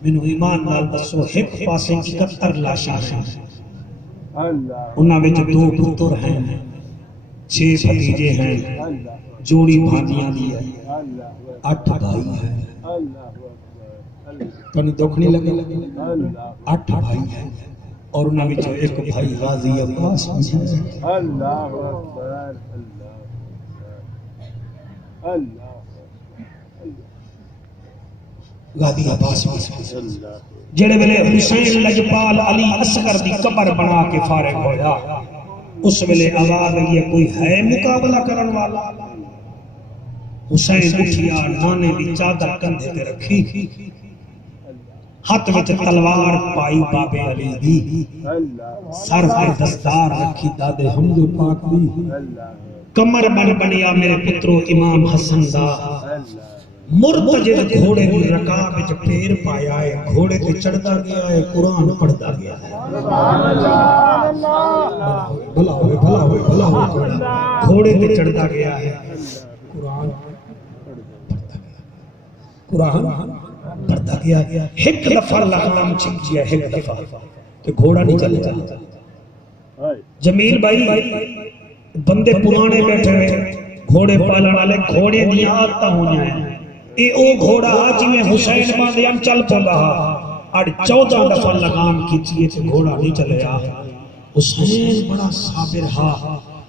مینوں ایمان نال دسو ایک پاسے 71 لاشاں ہیں انہاں وچ 2 پتر ہیں 6 بھتیجے ہیں جوڑی بھانجیاں دی ہے 8 بھائی ہیں تنوں دکھ نہیں لگے 8 بھائی ہیں اور انہاں وچ ایک بھائی غازی عباس ہے اللہ اکبر اللہ غازی عباس جڑے ویلے حسین لجپال علی اصغر دی قبر بنا کے فارغ ہویا اس ویلے آواز آئی کوئی ہے مقابلہ کرن والا حسین اٹھیا نانے دی چادر کندھے تے رکھی ہاتھ وچ تلوار پائی بابے علی دی سر تے دستار رکھی دادے حمد پاک دی کمر بن بنیا میرے پترو امام حسن دا مرتجد گھوڑے کی رکاب وچ پیر پایا ہے گھوڑے تے چڑھدا گیا ہے قرآن پڑھدا گیا ہے بھلا ہوئے گھوڑے تے چڑھدا گیا ہے قرآن پڑھدا گیا ایک دفعہ لغام چمچیا ایک دفعہ کہ گھوڑا نہیں چلتا جمیل بھائی بندے پرانے بیٹھے ہوئے گھوڑے پالن والے گھوڑے دیاں آتا ہونا ہے اے او گھوڑا جی میں حسین باندے ہم چل پوندا اور 14 دفعہ لگام کیچئے تے گھوڑا نہیں چلیا حسین بڑا صابر ہا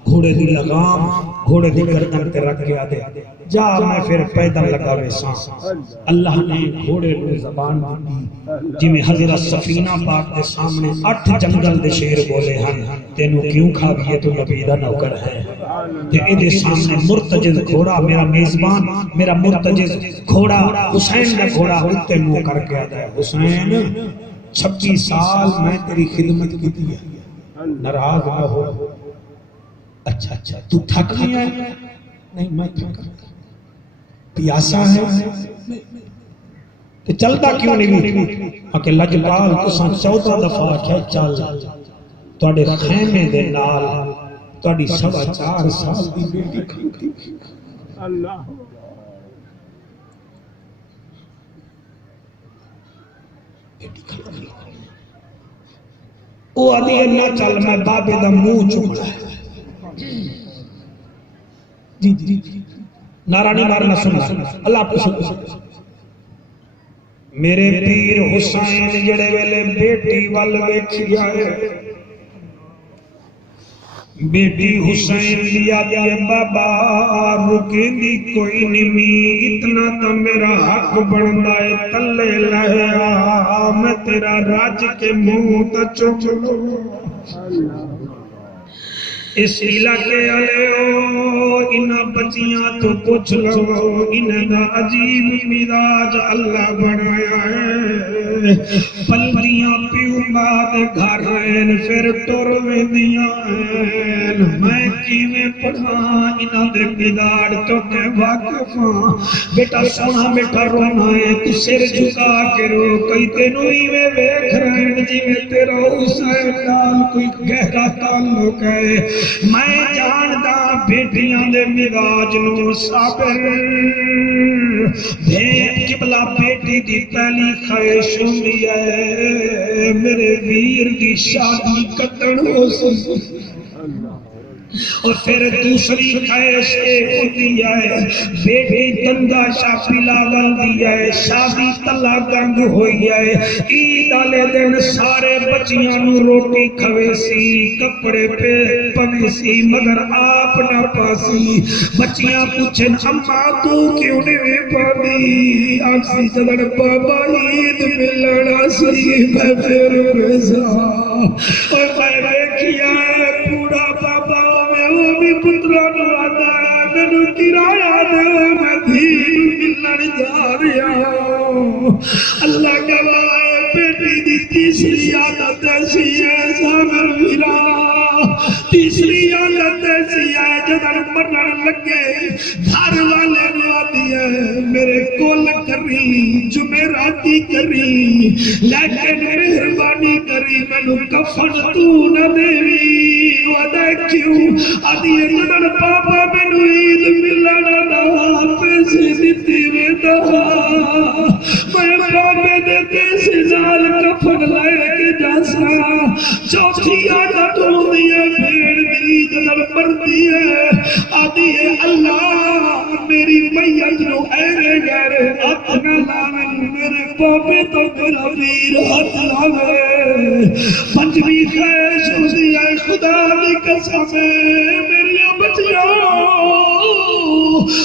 گھوڑے دی لگام گھوڑے دی گردن تے رکھ کے آدے جا میں پھر پیدل لگا ویسا اللہ نے گھوڑے کو زبان دی جی میں حضرت سفینہ پاک کے سامنے 8 جنگل دے شیر بولے ہیں تینوں کیوں کھا گئے تو نبی دا نوکر ہے تے ادھے سامنے مرتجز گھوڑا میرا میزبان میرا مرتجز گھوڑا حسین کا گھوڑا اتے منہ کر کے آتا ہے حسین 26 سال میں تیری خدمت کی دی ہے ناراض نہ ہو اچھا اچھا تو تھک نہیں آئے نہیں میں تھکا پیاسا ہے تو چلتا کیوں نہیں کہ لجپال تساں 14 دفعہ کیا چل تواڈے خیمے دے نال تواڈی 4.5 سال دی بیٹی کھڑی اللہ بیٹی کھڑی او آدھی نہ چل میں بابے دا منہ چومنا ہے جی جی نعرہ نہیں مارنا سننا اللہ آپ کو سننا میرے پیر حسین جڑے ویلے بیٹی وال ویکھیا ہے بیٹی حسین لیا دیا بابا رکیندی کوئی نہیں اتنا تو میرا حق بڑھتا ہے تلے لہیا میں تیرا راج کے منہ تا چوک لو اس علاقے آلےو انہاں بچیاں تو پوچھ لو انہاں دا عجیب مزاج اللہ بنایا ہے پلڑیاں پیو بعد گھر رہن پھر ٹر ویندیاں میں کیویں پڑھاں انہاں دے مزاج تو میں واقف ہاں بیٹا سونا بیٹا رونا ہے تو سر جھکا کے رو کئی تینوں ایویں ویکھ رہن جویں تیرا حسین نال کوئی گہرا تعلق ہے میں جاندا بیٹیاں دے مزاج نو صابر بھیٹ قبلہ بیٹی دی پہلی خواہش ہوندی ہے میرے ویر دی شادی کتن ہو سی اور پھر دوسری خواہش ہوتی ہے بیٹی دندہ شاپی لاغل دی ہے شادی تلا گنگ ہوئی ہے عید والے دن سارے بچیاں نو روٹی کھوے سی کپڑے پہ پوے سی مگر آپ نہ پاسی بچیاں پوچھن اماں تو کیوں نہیں پانی آکسی جدن بابا عید ملنا سی میں پھر رضا اور میں دیکھیا پورا بابا وہ بھی پترا نو آتا ہے مینو کرایہ دے میں دھی ملن جا رہا ہوں اللہ گواہ بیٹی دی تیسری عادت ایسی ہے سامر ویرا تیسری عادت ایسی ہے جدن مرن لگے گھر والے نو آتی ہے میرے کول کری جمعراتی کری لیکن مہربانی کری مینو کفن تو نہ دیوی وعدہ کیوں آدھی جدن پاپا مینو عید ملنا نہ پیسے دیتی ویدا میں پاپے دے تیسے نال کفن لائے کے جاسا چوتھی عادت ہوندی ہے بھیڑ دی جدن مردی ہے آدھی ہے اللہ میری میت نو ایرے گیرے ہاتھ نہ لاویں میرے پاپے تو میرا ویر ہاتھ لاویں پنجویں خواہش ہوندی ہے خدا دی قسم میری بچیاں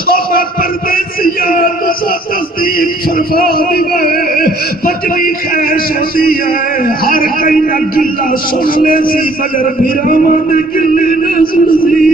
اور میں پردیسیاں تسا تصدیق فرما دیوے پنجویں خواہش ہوندی ہے ہر کئی نہ گلا سن لے سی مگر بھراواں دے گلے نہ سن سی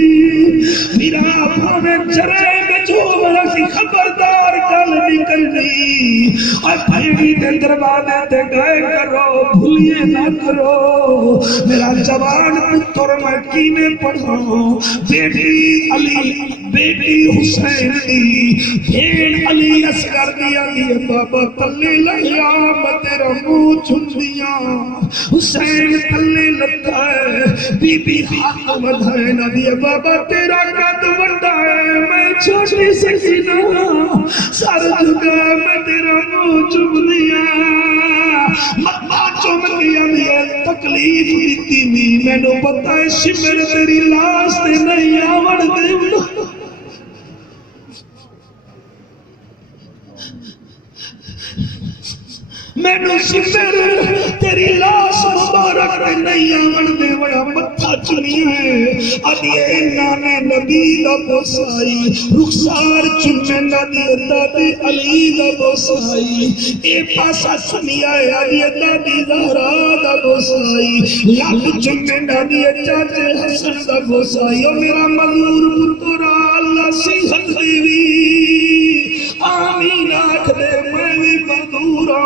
میرا بھاوے چرے میں جو بڑا سی خبردار گل نہیں کرنی اور بھیڑی دے دروازے تے گئے کرو بھولیے نہ کرو میرا جوان پتر میں کینے پڑھوں بیٹی علی بیٹی حسین دی بھیڑ علی اصغر دیا دی بابا تلے لیا میں تیرا منہ چھندیاں حسین تلے لگتا ہے بی بی ہاتھ ودھائے نہ دیا بابا تیرا قد وڈا ہے میں چھوڑ نہیں سکتی نا سر جھکا میں تیرا منہ چم دیا مطبع چم دیا تکلیف دیتی نہیں میں نو پتہ ہے شمر تیری لاش تے نہیں آوڑ دے مینوں سمر تیری لاش مبارک نہیں آون دے وڑا متھا چنی ہے ادیے نانے نبی دا بوسائی رخسار چنے نبی دادی علی دا بوسائی اے پاسا سنیا ہے ادیے دادی زہرا دا بوسائی لب چنے نبی چاچے حسن دا بوسائی او میرا مغرور پترا اللہ صحت دیوی آمین آکھ دے میں بھی مدورا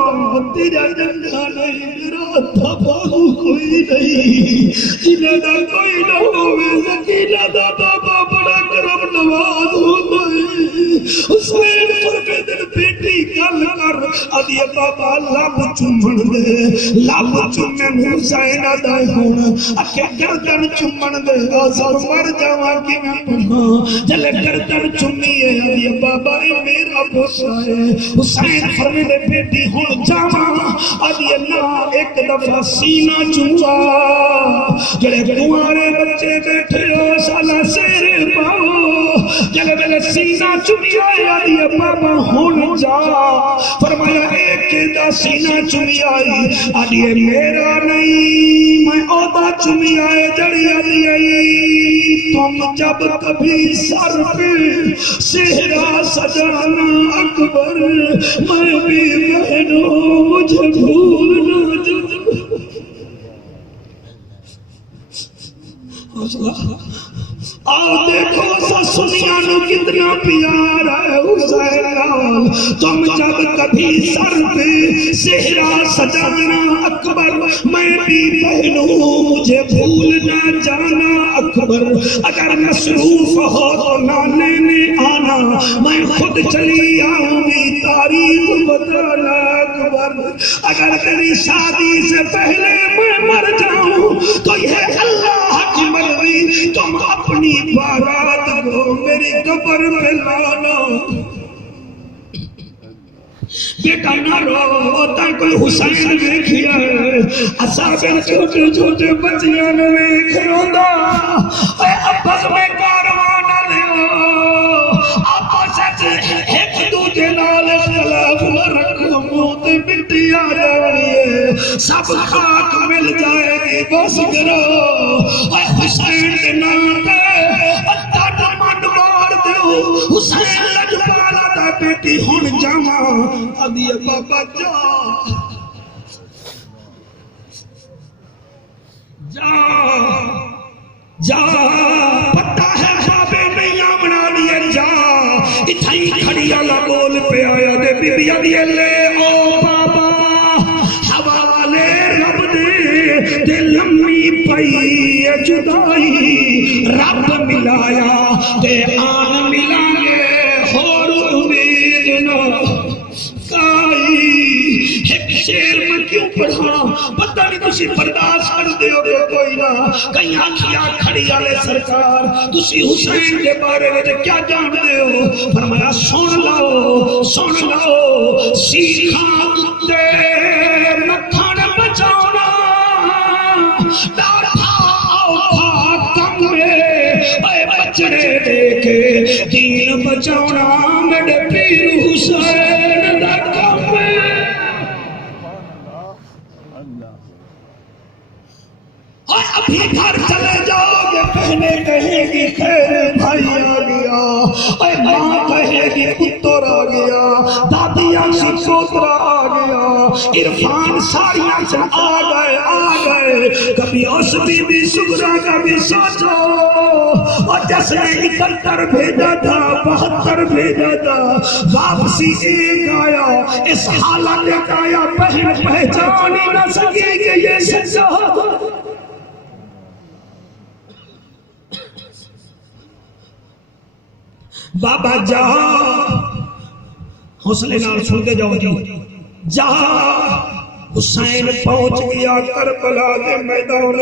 تیرا جنگا نہیں میرا تباہو کوئی نہیں انہیں دا کوئی نہ ہوئے سکینہ دا بابا بڑا کرم نواز ہوتا ہے حسین فرمے دل بیٹی گل کر ادھے بابا لب چمن دے لب چمن حسین دا ہونا اکھے گردن چمن دے آزر مر جاواں کی میں پڑھا جلے گردن چمی ہے ادھے بابا میرا بوسا ہے حسین فرمے دے بیٹی ہون جاواں ادھے اللہ ایک دفعہ سینہ چموا جلے گوارے بچے بیٹھے ہو سالہ سیرے پاؤ جلے بلے سینہ چمی آئے ادھے بابا ہون جا فرمایا ایک دا سینہ چمی آئی ادھے میرا نہیں میں عہدہ چمی آئے جڑی ادھے تم جب کبھی سر پہ صحرا سجانا اکبر میں بھی بہنوں مجھے بھولنا آؤ دیکھو سا سنیا نو کتنا پیار ہے حسین لال تم جب کبھی سر پہ صحرا سجانا اکبر میں بھی بہنوں مجھے بھول نہ جانا اکبر اگر مصروف ہو تو نہ لینے آنا میں خود چلی آؤں گی تاریخ بتانا اکبر اگر تیری شادی سے پہلے میں مر جاؤں تو یہ اللہ کی مرضی تم اپنی بارات کو میری قبر میں لانا بیٹا نہ رو تا کوئی حسین دیکھیا ہے اصحابیں چھوٹے چھوٹے بچیاں نے ویکھ روندا اے ابس میں کاروان لیو آپس وچ ایک دوجے نال اختلاف نہ رکھو منہ تے مٹی آ جانی ہے سب خاک مل جائے گی بس کرو اے حسین کے نام تے تاڈا من مار دیو حسین لجپالا دا بیٹی ہن جاواں ادھے بابا جا جا پتہ ہے بابے نہیں آمنا لیے جا اتھائی کھڑی آلا بول پہ آیا دے بی بی آدھے لے او بابا حوالے رب دے لمبی پئی جدائی رب ملایا دے آن ملا گے اور امید نہ ایک شیر میں کیوں پڑھا پتہ نہیں تسی برداشت کر دے ہو کوئی نہ کہیں آنکھیاں کھڑی آلے سرکار تسی حسین کے بارے میں کیا جان دے ہو فرمایا سن لاؤ سیکھاں کتے مکھن بچانا ڈاٹھا اوکھا کم میں اے بچڑے دے کے دین بچانا میرے پیر حسین دا کم میں اور ابھی گھر چلے جاؤ گے بہنیں کہیں گی خیر بھائی آ گیا اے ماں کہے گی پتر آ گیا دادی آنسی پوترا آ گیا عرفان ساری آنسن آ گئے کبھی اس بی بی سگرا کا بھی سوچو اور جس نے 71 بھیجا تھا 72 بھیجا تھا واپسی ایک آیا اس حالت ایک آیا بہن پہچانی نہ سکے کہ یہ سچا بابا جا حوصلے نال سنتے جاؤ جا حسین پہنچ گیا کربلا کے میدان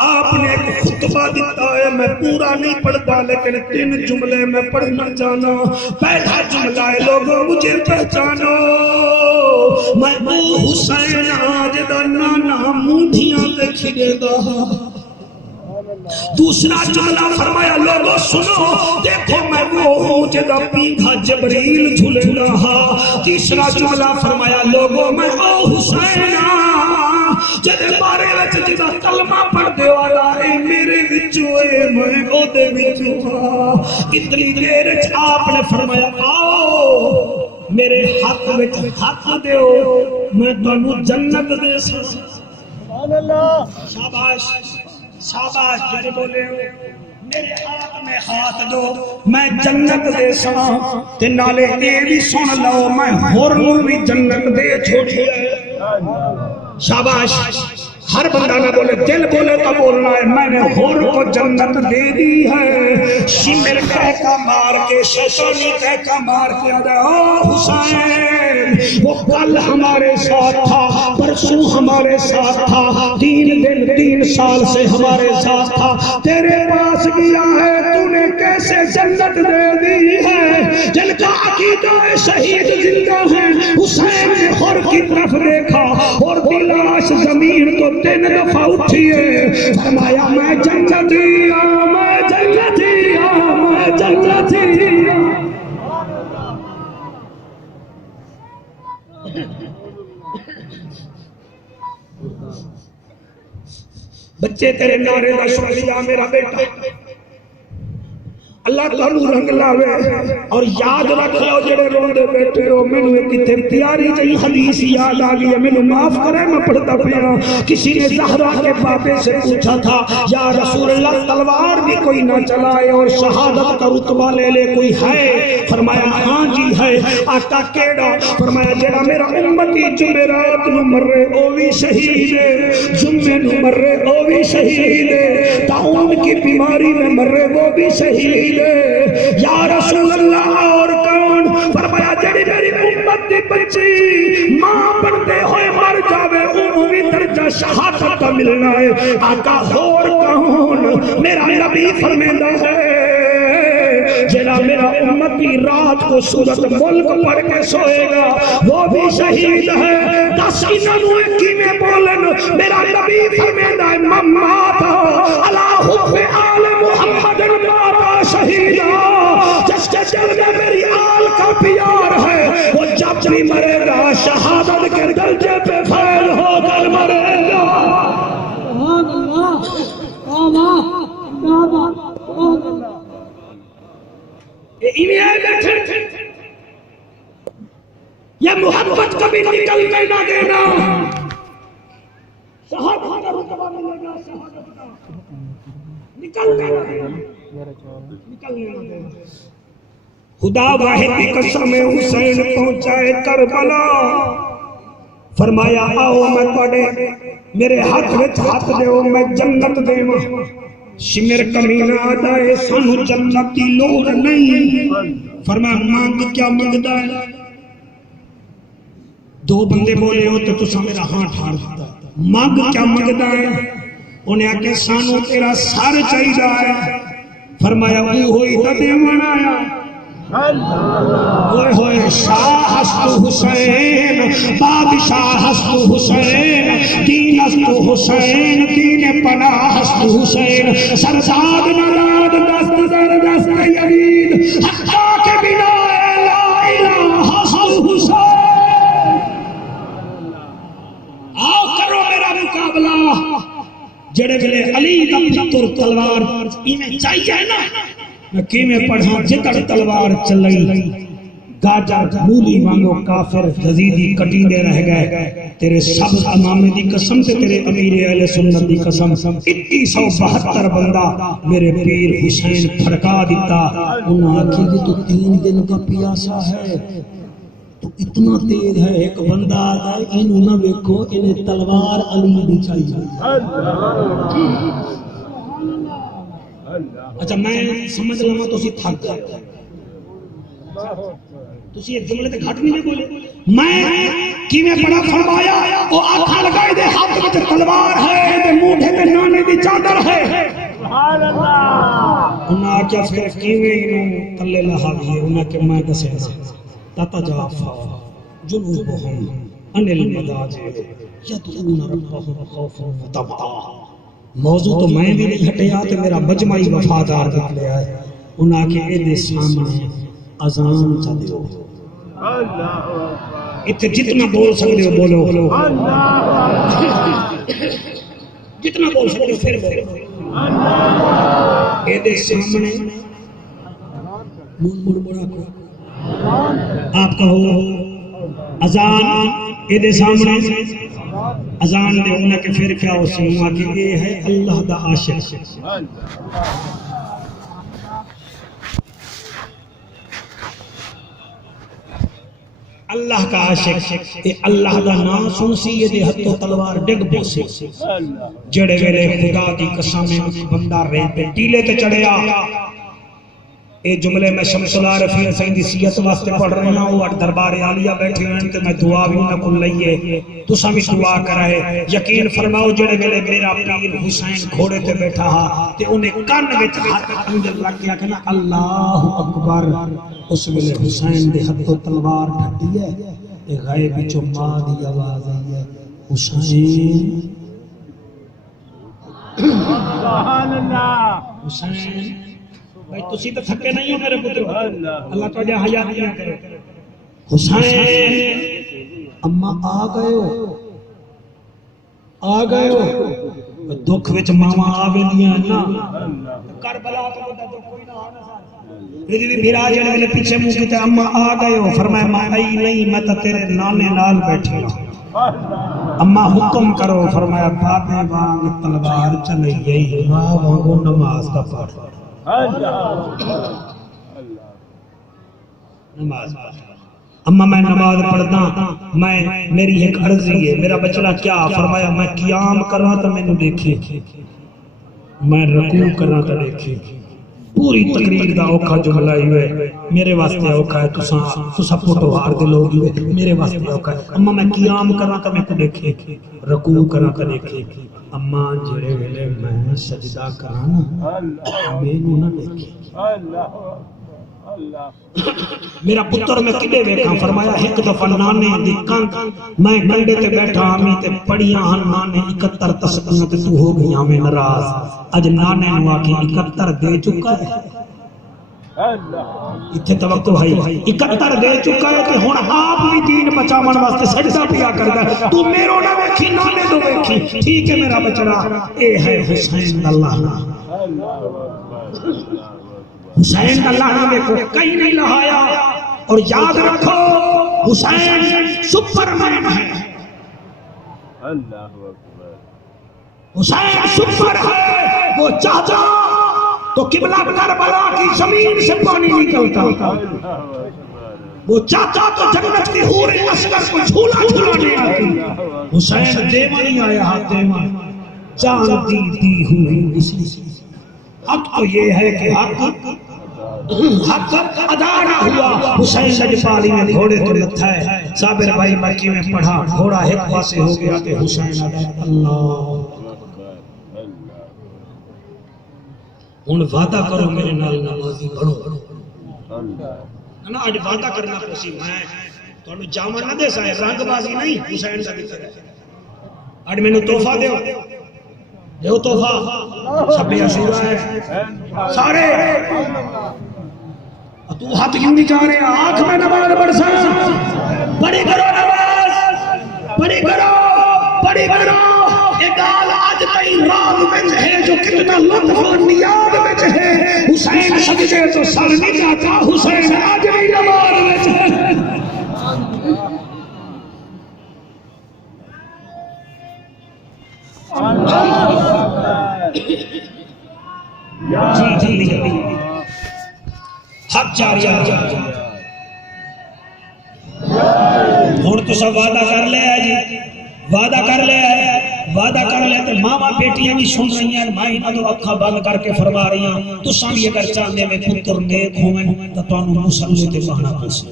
آپ نے ایک خطبہ دیتا ہے میں پورا نہیں پڑھتا لیکن 3 جملے میں پڑھنا چاہنا پہلا جملہ ہے لوگوں مجھے پہچانو میں وہ حسین آج دا نانا مونڈیاں تے کھڑے دا دوسرا جملہ فرمایا لوگوں سنو دیکھو میں وہ ہوں جدا پیگھا جبریل جھلے رہا. تیسرا جملہ فرمایا لوگوں میں او حسین جدے بارے وچ جدا کلمہ پڑھ دے والا اے میرے وچوں اے میں او دے وچوں. اتنی دیر وچ آپ نے فرمایا آؤ میرے ہاتھ وچ ہاتھ دیو میں تانوں جنت دے سا. سبحان اللہ. شاباش شاباش جڑے بولے ہو میرے ہاتھ میں ہاتھ دو میں جنت دے سا. تے نالے اے بھی سن لو میں ہور نوں بھی جنت دے چھوڑی ہے. شاباش. ہر بندہ نہ بولے دل بولے تو بولنا ہے میں نے ہور کو جنت دے دی ہے. شمر کہہ کا مار کے شیطانی کہہ کا مار کے آدھا او حسین وہ کل ہمارے ساتھ تھا پرسوں ہمارے ساتھ تھا 3 دن 3 سال سے ہمارے ساتھ تھا تیرے پاس گیا ہے تو نے کیسے جنت دے دی ہے. جن کا عقیدہ شہید زندہ ہے حسین نے ہور کی طرف دیکھا اور لاش زمین کو 3 دفعہ اٹھیے فرمایا میں جنتی ہوں میں جنتی ہوں میں جنتی ہوں. بچے تیرے نعرے کا شکریہ میرا بیٹا اللہ تعالی رنگ لاوے. اور یاد رکھ لو جڑے روندے بیٹھے ہو مینوں ایک تیاری چاہیے حدیث یاد آ گئی ہے مینوں معاف کرے میں پڑھتا پیا. کسی نے زہرا کے بابے سے پوچھا تھا یا رسول اللہ تلوار بھی کوئی نہ چلائے اور شہادت کا رتبہ لے لے کوئی ہے؟ فرمایا ہاں جی ہے. آقا کیڑا؟ فرمایا جڑا میرا امتی جمعرات نو مرے او بھی شہید ہے جمعے نو مرے او بھی شہید ہے طاعون کی بیماری میں مرے وہ بھی شہید. یا رسول اللہ اور کون؟ فرمایا جڑی میری امت دی بچی ماں بنتے ہوئے مر جاوے عمومی درجہ شہادت کا ملنا ہے. آقا اور کون؟ میرا نبی فرمیندہ ہے جڑا میرا امتی رات کو سورت ملک پڑھ کے سوئے گا وہ بھی شہید ہے. 10 انہوں کی میں بولن میرا نبی فرمیندہ ہے ممات اللہ حب آل محمد ماتا شہیدہ. جس کے دل میں میری آل کا پیار ہے وہ جب بھی مرے گا شہادت کے درجے پہ فیض ہو کر مرے گا. یہ محبت کبھی نکلنے نہ دینا. شہادت کا رتبہ ملے گا شہادت کا نکلنے نہ دینا. خدا واحد کی قسم حسین پہنچائے کربلا. فرمایا آؤ میں پڑھے میرے ہاتھ وچ ہاتھ دیو میں جنت دیواں. شمر کمینہ آدھا ہے سانو جنت دی لوڑ نہیں. فرمایا مانگ کیا مانگدا ہے؟ 2 بندے بولے ہو تو تسا میرا ہاں ٹھار دیتا. مانگ کیا مانگدا ہے؟ انہیں آکے سانو تیرا سر چاہیے ہے. فرمایا وہ ہوئی تا دیوان آیا. ہوئے ہوئے شاہ ہست حسین بادشاہ ہست حسین دین ہست حسین دین پناہ ہست حسین سرزاد نداد دست در دست یزید حقا کے بنا لا الہ ہست حسین. آؤ کرو میرا مقابلہ. جڑے جڑے علی دا پتر تلوار انہیں چاہیے نا میں کیمیں پڑھا جتر تلوار چلئی گاجر مولی وانگو کافر یزیدی کٹیندے رہ گئے. تیرے سب امامے دی قسم سے تیرے امیر اہل سنت دی قسم 2172 بندہ میرے پیر حسین پھڑکا دیتا. انہاں آکھی کہ تو 3 دن کا پیاسا ہے تو اتنا تیز ہے. ایک بندہ آتا ہے انہوں نہ ویکھو انہیں تلوار علی دی چاہیے. اچھا میں سمجھ لوں تو سی تھک گئے تو سی ایک جملے تے گھٹ نہیں بولے. میں کیویں بڑا فرمایا وہ آنکھاں لگائے دے ہاتھ وچ تلوار ہے تے موڈھے تے نانے دی چادر ہے. سبحان اللہ. انہاں کیا پھر کیویں انہوں تلے لہاوی ہے. انہاں کہ میں دسے تتجافا جنوبهم عن المضاجع يدعون ربهم خوفا وطمعا. موضوع تو میں بھی نہیں ہٹیا تو میرا مجمعی وفادار نکلیا ہے. انہاں کے دے سامنے اذان چا دیو. اتنے جتنا بول سکتے ہو بولو, جتنا بول سکتے ہو پھر بولو. اے دے سامنے آپ کہو اذان. اے دے سامنے اذان دے ہونا کہ پھر کیا ہو سنوا کہ یہ ہے اللہ دا عاشق. اللہ کا عاشق اے اللہ دا نام سن سی یہ دے ہتھوں تلوار ڈگ پوسی. جڑے ویلے خدا دی قسم بندہ رہ پہ ٹیلے تے چڑھیا. اے جملے میں شمس العارفین سائیں دی سیت واسطے پڑھ رہے ہیں. وہ دربار عالیہ بیٹھے ہیں تے میں دعا بھی انہاں کو لئیے تساں بھی دعا کرائے. یقین فرماؤ جڑے ویلے میرا پیر حسین گھوڑے تے بیٹھا ہا تے انہیں کان وچ ہاتھ اندر لگ گیا کہ نا اللہ اکبر. اس ویلے حسین دے ہتھوں تلوار ڈھٹی ہے تے غائب وچوں ماں دی آواز آئی ہے حسین سبحان اللہ. حسین. بھائی تسی تو تھکے نہیں ہو میرے پتر, اللہ تجھے حیات نہ کرے. حسین اما آ گئے ہو, آ گئے ہو. دکھ وچ ماما آوے دیاں نا کربلا تو بڑا دکھ کوئی نہ ہونا ساتھ. میرا جڑے والے پیچھے منہ کیتے اما آ گئے ہو. فرمایا ماں آئی نہیں, میں تو تیرے نانے نال بیٹھے ہوں. اما حکم کرو. فرمایا بابے وانگ تلوار چلی گئی, ماں وانگو نماز کا پڑھ. نماز اما میں نماز پڑھتا, میں میری ایک عرضی ہے, میرا بچڑا کیا؟ فرمایا میں قیام کرا تو میں نے دیکھے, میں رکوع کرا تو دیکھے. پوری تقریر دا اوکھا جملہ ہوئے میرے واسطے اوکھا ہے. تسا پوٹو ہار دے لوگ ہوئے میرے واسطے اوکھا ہے. اما میں قیام کرا تو میں کو دیکھے, رکوع کرا تو دیکھے. اما جڑے ویلے میں سجدہ کرانا میں نہ دیکھے. میرا پتر میں کدے بیٹھا. فرمایا ایک دفعہ نانے دی کنک میں کنڈے تے بیٹھا ہمیں تے پڑیاں ہن نانے 71 تسبیحاں تے تو ہو گئی ہمیں ناراض. اج نانے نو آکھی 71 دے چکا ہے. اتھے توقع ہے 71 دے چکا ہے کہ ہن آپ بھی دین بچاون واسطے سجدہ پیا کردا ہے. تو میرو نہ ویکھی نانے تو ویکھی. ٹھیک ہے میرا بچڑا, اے ہے حسین اللہ. حسین اللہ نے کو کہیں نہیں لہایا. اور یاد رکھو حسین سپرمین ہے. حسین سپر ہے. وہ چاہتا تو قبلہ کربلا کی زمین سے پانی نکلتا. وہ چاہتا تو جنت کی حور اصغر کو جھولا جھولانے آتی. حسین دیوہ نہیں آیا, دیوہ جان دی ہوئی. حق تو یہ ہے کہ حق ادا نہ ہوا. حسین لجپالی میں گھوڑے تو لتھا ہے. صابر بھائی مکی میں پڑھا, گھوڑا ایک پاسے ہو گیا کہ حسین ادا. اللہ ہن وعدہ کرو میرے نال نمازی بنو. نا اج وعدہ کرنا پوسی. میں تانوں جامن نہ دے سائے, رنگ بازی نہیں. حسین دا ذکر ہے. اج مینوں تحفہ دیو, دیو تحفہ. شب عاشورا ہے سارے تو ہاتھ کیوں نہیں چاہ رہے؟ آنکھ میں نماز پڑھ سا. بڑی کرو نماز, بڑی کرو, بڑی کرو. ایک گال آج تئی رات میں ہے جو کتنا لطف و نیاد میں ہے. حسین سجدے تو سر نہیں جاتا, حسین آج بھی نماز میں ہے. جی جی حق جاری ہوں تو سب وعدہ کر لے ہے جی, وعدہ کر لے ہے, وعدہ کر لے. تو ماما بیٹیاں بھی سن رہی ہیں, ماں انہاں تو اکھا بند کر کے فرما رہی ہیں تساں بھی اگر چاہندے میں پتر نیک ہوئے تو تانوں مصلی تے بہنا پوسی.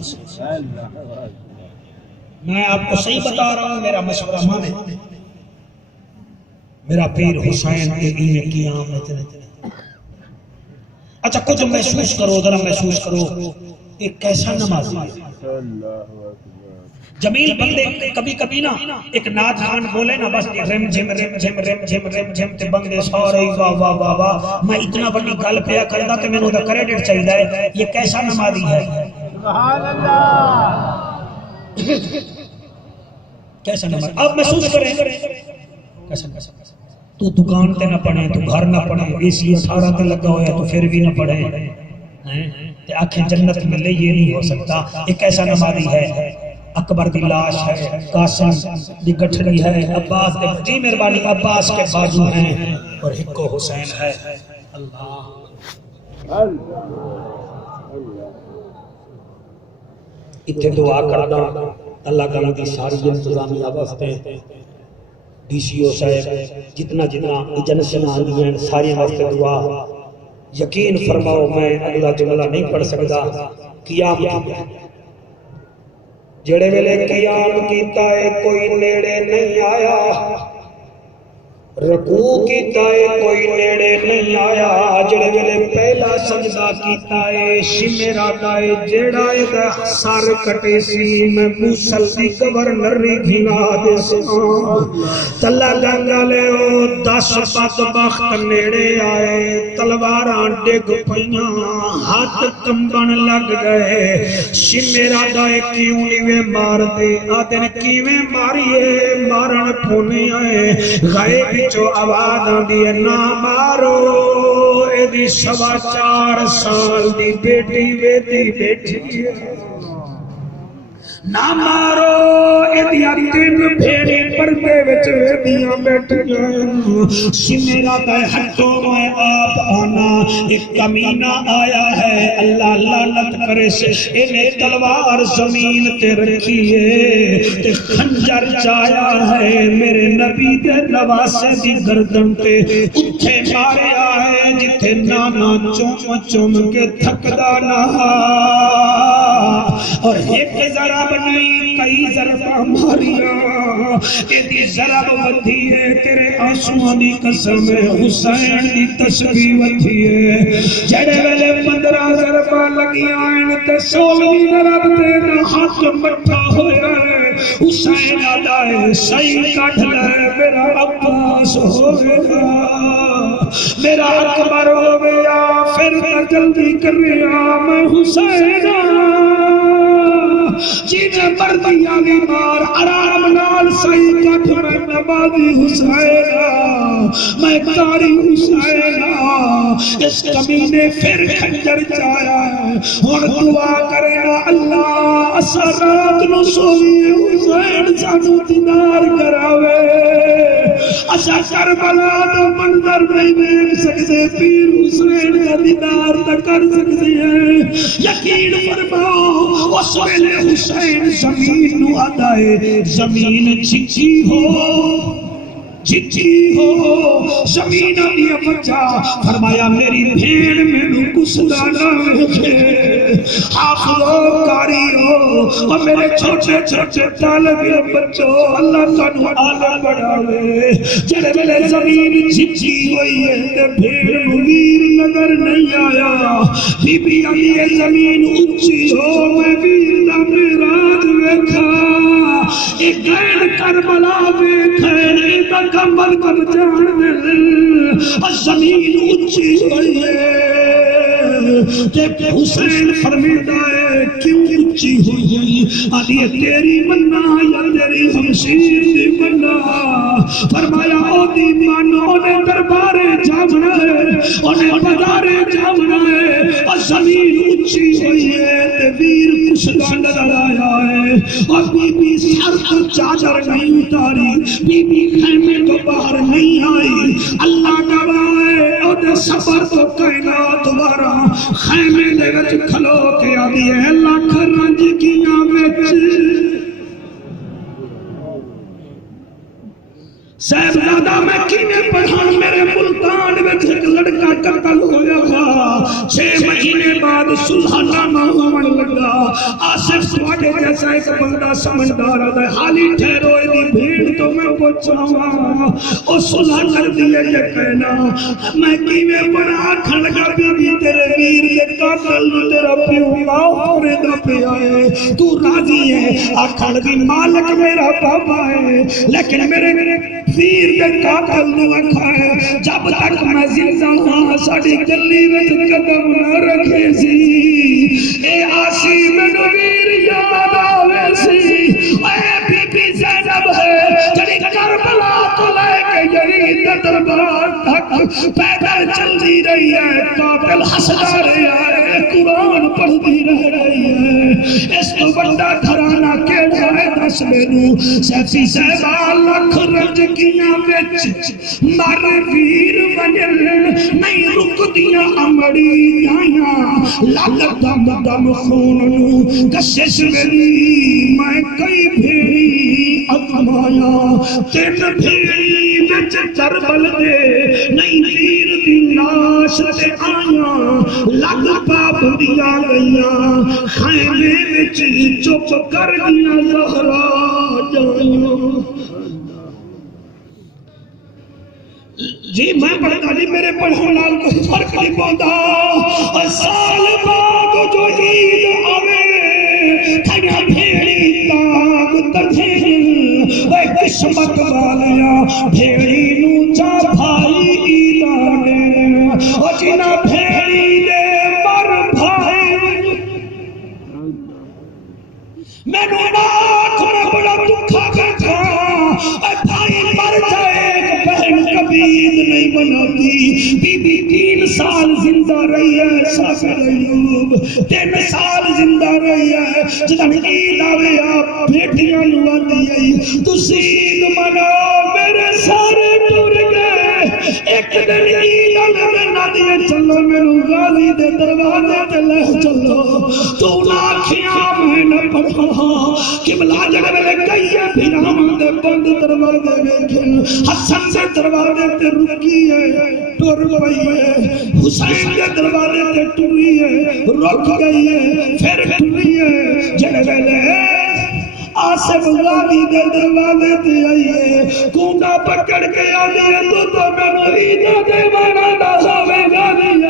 میں آپ کو صحیح بتا رہا ہوں, میرا مشورہ مانے. میرا پیر حسین کے دین قیام ہے. اچھا کچھ محسوس کرو, ذرا محسوس کرو ایک کیسا نمازی ہے. جمیل بندے کبھی کبھی نا ایک نعت خان بولے نا بس رم جھم رم جھم رم جھم رم جھم تے بندے سارے واہ واہ واہ واہ. میں اتنا بڑی گل پیا کردا کہ مینوں دا کریڈٹ چاہیے. یہ کیسا نمازی ہے؟ سبحان اللہ. کیسا نماز آپ محسوس کریں. کیسا تو دکان تے نہ پڑھے، تو گھر نہ پڑھے، اے سی 18 تے لگا ہوا ہے تو پھر بھی نہ پڑھے تے آنکھیں جنت میں لے. یہ نہیں ہو سکتا. ایک ایسا نمازی ہے اکبر دی لاش ہے، قاسم دی گٹھڑی ہے، عباس دے جی مہربانی عباس کے بازو ہیں اور ہکو حسین ہے. اللہ اتنے دعا کرنا اللہ تعالیٰ کی ساری انتظامیہ واسطے ڈی سی او صاحب جتنا ایجنسیاں آندی ہیں ساری واسطے دعا. یقین فرماؤ میں اگلا جملہ نہیں پڑھ سکتا. قیام کیا جڑے ویلے قیام کیتا ہے کوئی نیڑے نہیں آیا، رکوع کیتا ہے کوئی نیڑے نہیں آیا. جڑے ویلے پہلا سجدہ کیتا ہے شمیرا دائے جیڑا دا سر کٹے سی میں موسل دی گورنری گھنا دے ساں. تلا گنگا لے او 10 بدبخت نیڑے آئے، تلواراں ڈگ پئیاں، ہاتھ کمبن لگ گئے. شمیرا دائے کیوں نیویں مار دے آدن کیویں ماریے مارن پھونے آئے. غائب جو آواز آندی ہے نہ مارو اے دی 4.25 سال دی بیٹی ویدی بیٹھی ہے، نہ مارو اے دیا 3 بھیڑی پردے وچ ویدیاں بیٹھیاں. شمیرا دے ہتھوں میں آپ آنا ایک کمینہ آیا ہے اللہ لعنت کرے سے انہیں تلوار زمین تے رکھی ہے تے خنجر چایا ہے میرے نبی دے نواسے دی گردن تے اتھے ماریا ہے جتھے نانا چوم چوم کے تھکدا نہ. اور ایک ضرب نہیں کئی ضرباں ماریاں. ایدی ضرب ودھی ہے تیرے آنسوਆਂ دی قسم ہے حسین دی تسبیح ودھی ہے. جڑے ویلے 15 ضرباں لگیاں ہیں تے 16ویں ضرب تے ہاتھ مٹھا ہویا ہے. حسین آدا ہے صحیح کٹ لے میرا عباس ہوگا میرا اکبر ہو گیا پھر جلدی کر رہا میں حسین جینے مردی آگے مار آرام نال صحیح کٹ میں نمازی حسین میں کاری حسین. اس کمینے پھر خنجر چایا ہے اور دعا کرے اللہ اسرات نو سوئی حسین سانو دیدار کراوے. اسا کربلا دا منظر نہیں دیکھ سکتے پیر حسین کا دیدار تا کر سکتے ہیں. یقین فرماؤ اس ویلے حسین زمین نو آتا ہے زمین چچی ہو زمین آدیا بچہ فرمایا میری بھیڑ میں نو کسلا نہ رکھے حافظو کاری ہو اور میرے چھوٹے چھوٹے طالب بچوں اللہ تنو آلہ بڑھاوے. جڑے میرے زمین چچی ہوئی ہے تے بھیڑ ویر نظر نہیں آیا. بی بی آدیا زمین اچھی ہو میں ویر دا میراج ویکھا ایک گین کربلا ویکھے دا کمبل کر جان دے زمین اچھی ہوئی ہے. جب حسین فرمیدہ ہے کیوں اچھی ہوئی آدھی تیری منہ یا تیری ہمشیر دی منہ. فرمایا او دی منہ انہیں دربارے جاونا ہے انہیں بازارے جاونا ہے اور زمین اچھی ہوئی ہے تے ویر کشدہ نظر آیا ہے. اور بی بی سر تو چادر نہیں اتاری بی بی خیمے تو باہر نہیں آئی. اللہ گواہ ہے او دے سفر تو کائنات دوبارہ خیمے دے وچ کھلو کے آدھی ہے لاکھ رنج کیاں وچ صاحبزادہ میں کیویں پڑھاں میرے ملتان وچ ایک لڑکا قتل ہویا گا 6 مہینے بعد صلح نامہ ہون لگا آصف تواڈے جیسا ایک بندہ سمجھدار ہے حالی ٹھہرو دی بھیڑ تو میں پوچھاں او صلح کر دیے یہ کہنا میں کیویں پڑھاں کھڑ لگا بی بی تیرے ویر دے قاتل تیرا پیو ماں دا پیا ہے تو راضی ہے آکھڑ دی مالک میرا بابا ہے لیکن میرے پیر دے قاتل نو آکھا ہے جب تک میں زندہ ہاں ساڈی گلی وچ قدم نہ رکھے سی اے آسی مینوں ویر یاد آوے سی اے بی بی زینب ہے جڑی کربلا تو لے کے یزید دے دربار تک پیدل چلدی رہی ہے قاتل ہسدا رہا ہے قرآن پڑھدی رہ رہی ہے اس تو بڑا گھرانہ کیڑا ہے دس مینوں سیفی صاحبہ لکھ رنج کیاں وچ مر ویر ونجل نہیں رک دیاں امڑی جائیاں لگ دم دم خون نو کشش میری میں کئی بھیڑی ازمایا 3 بھیڑی وچ کربل دے نہیں ویر دی لاش تے آیاں لگ پابندیاں گئیاں خیمے وچ چپ کر گیاں زہرا جائیاں جی میں پڑھتا جی میرے پڑھوں نال کوئی فرق نہیں پاتا سال بعد جو عید آوے تھیاں بھیڑی تاگ تجھیں اے قسمت والیا بھیڑی نو چا بھائی عیدانے او جنا بھیڑی دے مر بھائی میں نو ناکھ میں بڑا دکھا کرتا اے بھائی مر جائے بہن کبھی عید نہیں بناتی بی بی 3 سال زندہ رہی ہے سافر ایوب 3 سال زندہ رہی ہے جدن عید آوے آپ بیٹیاں نو آتی ہے تسی عید مناؤ میرے سارے ٹر گئے ایک دن عید آلے نہ دیے چلو میرے غازی دے دروازے تے لے چلو تو ناکھیاں میں نہ پڑھا قبلہ جڑے ویلے گئی ہے بھیراواں دے بند دروازے ویکھن حسن سے دروازے تے رکی ہے ٹر گئی ہے حسین کے دروازے تے ٹری ہے رک گئی ہے پھر ٹری ہے جڑے ویلے آصف غازی دے دروازے تے آئی ہے کونڈا پکڑ کے آدھی ہے تو میں نو عیدہ دے وانا نہ ہوے غازیا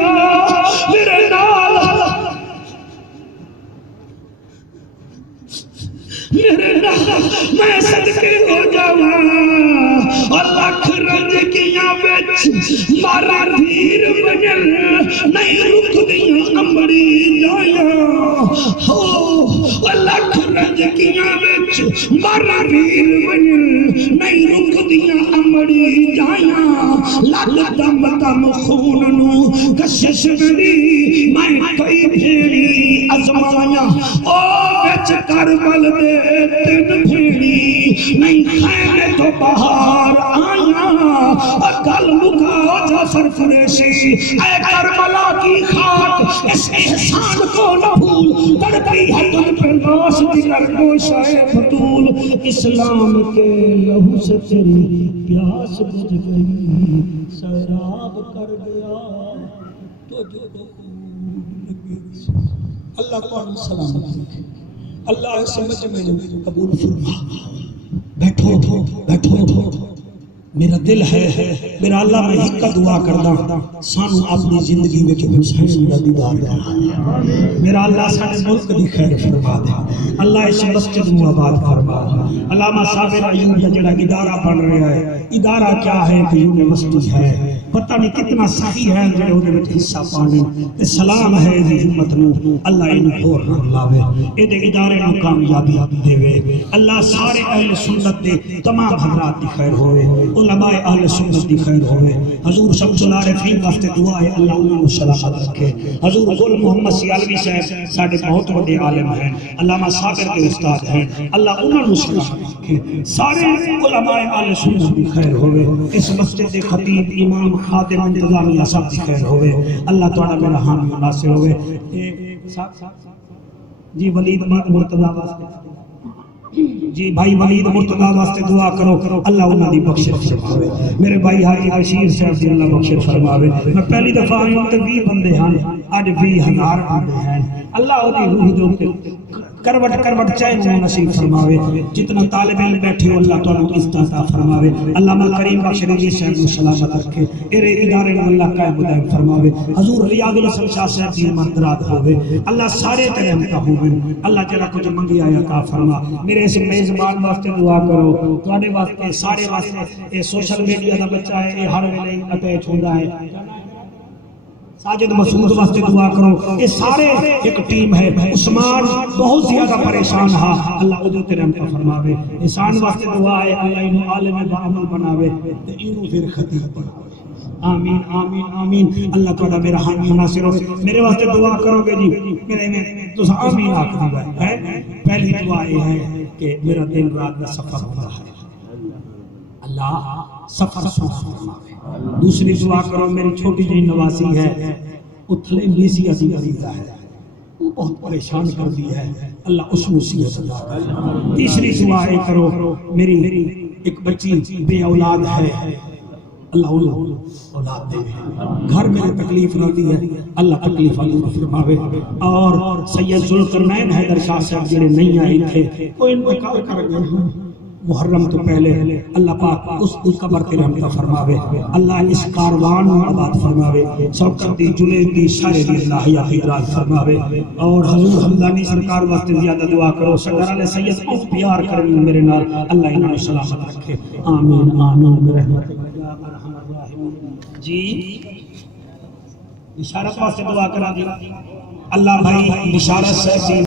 میرے نال میرے نال میں صدقے ہو جاواں اور لکھ رنج کیاں وچ مارا ویر ونجل نہیں رک دیاں امڑی جائیاں ہو لکھ رنج کیاں وچ مارا ویر ونجل نہیں رک دیاں امڑی جائیاں لگ دم دم خون نو کشش میری میں کئی بھیڑی ازمایا او وچ کربل دے 3 بھیڑی نہیں خیمے تو باہر آیاں گل مکاؤ جعفر قریشی اے کربلا کی خاک اس احسان کو نہ بھول تڑپی ہے تم پہ لاش دیگر گوشہ بطول اسلام کے لہو سے تیری پیاس بجھ گئی سیراب کر گیا تو جو اللہ کو سلامت رکھے اللہ سمجھ میں قبول فرما بیٹھو بیٹھو میرا دل ہے میرا اللہ میں ایک دعا کردا سانو اپنی زندگی وچ حسین دا دیدار دے میرا اللہ ساڈے ملک دی خیر فرما دے اللہ اس مسجد نو آباد فرما علامہ صابر ایوب دا جڑا ادارہ بن رہا ہے ادارہ کیا ہے کہ یونیورسٹی ہے پتہ نہیں کتنا صحیح ہے جڑے اودے وچ حصہ پانے تے سلام ہے دی ہمت نو اللہ اینو ہور نہ لاوے اے دے ادارے نو کامیابی دے اللہ سارے اہل سنت دے تمام حضرات دی خیر ہوئے علماء اہل سنت دی خیر ہوئے حضور شمس العارفین واسطے دعا ہے اللہ انہوں نے سلامت رکھے حضور گل محمد سیالوی صاحب ساڈے بہت بڑے عالم ہیں علامہ صابر کے استاد ہیں اللہ انہوں نے سلامت رکھے سارے علماء اہل سنت دی خیر ہوئے اس مسجد دے خطیب امام خادم انتظامیہ سب دی خیر ہوئے اللہ تعالیٰ میرا حامی ناصر ہوئے جی ولید مرتضی واسطے جی بھائی ولید مرتضی واسطے دعا کرو اللہ انہاں دی بخشش فرماوے میرے بھائی حاجی بشیر صاحب دی اللہ بخشش فرماوے میں پہلی دفعہ آیا ہوں تے 20 بندے ہیں اج 20,000 بندے ہیں اللہ او دی روح دے اوپر کروٹ کروٹ چین نصیب فرماوے جتنا طالب علم بیٹھے ہو اللہ تعالیٰ عزت عطا فرماوے علامہ کریم بخش رضوی صاحب کو سلامت رکھے ارے ادارے میں اللہ قائم دائم فرماوے حضور ریاض الحسن شاہ صاحب کی مدرات ہوئے اللہ سارے ترہم کا ہوئے اللہ جلہ کچھ منگی آیا عطا فرما میرے اس میزبان واسطے دعا کرو تواڈے واسطے سارے واسطے اے سوشل میڈیا دا بچہ ہے اے ہر ویلے اٹیچ ہوندا ہے ساجد مسعود واسطے دعا کرو یہ سارے ایک ٹیم ہے عثمان بہت زیادہ پریشان ہا اللہ ادھر تیرے ہم کا فرماوے احسان واسطے دعا ہے اللہ انہوں عالم بعمل بناوے تے انہوں پھر خطیب بناوے آمین آمین آمین اللہ تعالیٰ میرا حامی ناصر ہو میرے واسطے دعا کرو گے جی میرے میں تو آمین آکھ دیا ہے پہلی دعا یہ ہے کہ میرا دن رات کا سفر ہو رہا ہے اللہ سفر سونا فرماوے دوسری دعا کرو میری چھوٹی جی نواسی ہے اتھلے میسی عزیز عزیزہ ہے وہ بہت پریشان کر دی ہے اللہ اس نصیحت عطا کرے تیسری دعا یہ کرو میری ایک بچی بے اولاد ہے اللہ اولاد دے گھر میں تکلیف نہ دی ہے اللہ تکلیف علی فرماوے اور سید ذوالقرنین حیدر شاہ صاحب جڑے نہیں آئے تھے وہ انتقال کر گئے محرم تو پہلے اللہ پاک اس قبر کے رحمت فرماوے اللہ اس کاروان کو آباد فرماوے سوکت دی جنید دی سارے دی اللہ حیات ادراج فرماوے اور حضور حمدانی سرکار واسطے زیادہ دعا کرو سرکار علیہ سید کو پیار کریں میرے نال اللہ انہوں نے سلامت رکھے آمین آمین برحمت جی اشارت واسطے دعا کرا دی اللہ بھائی اشارت سے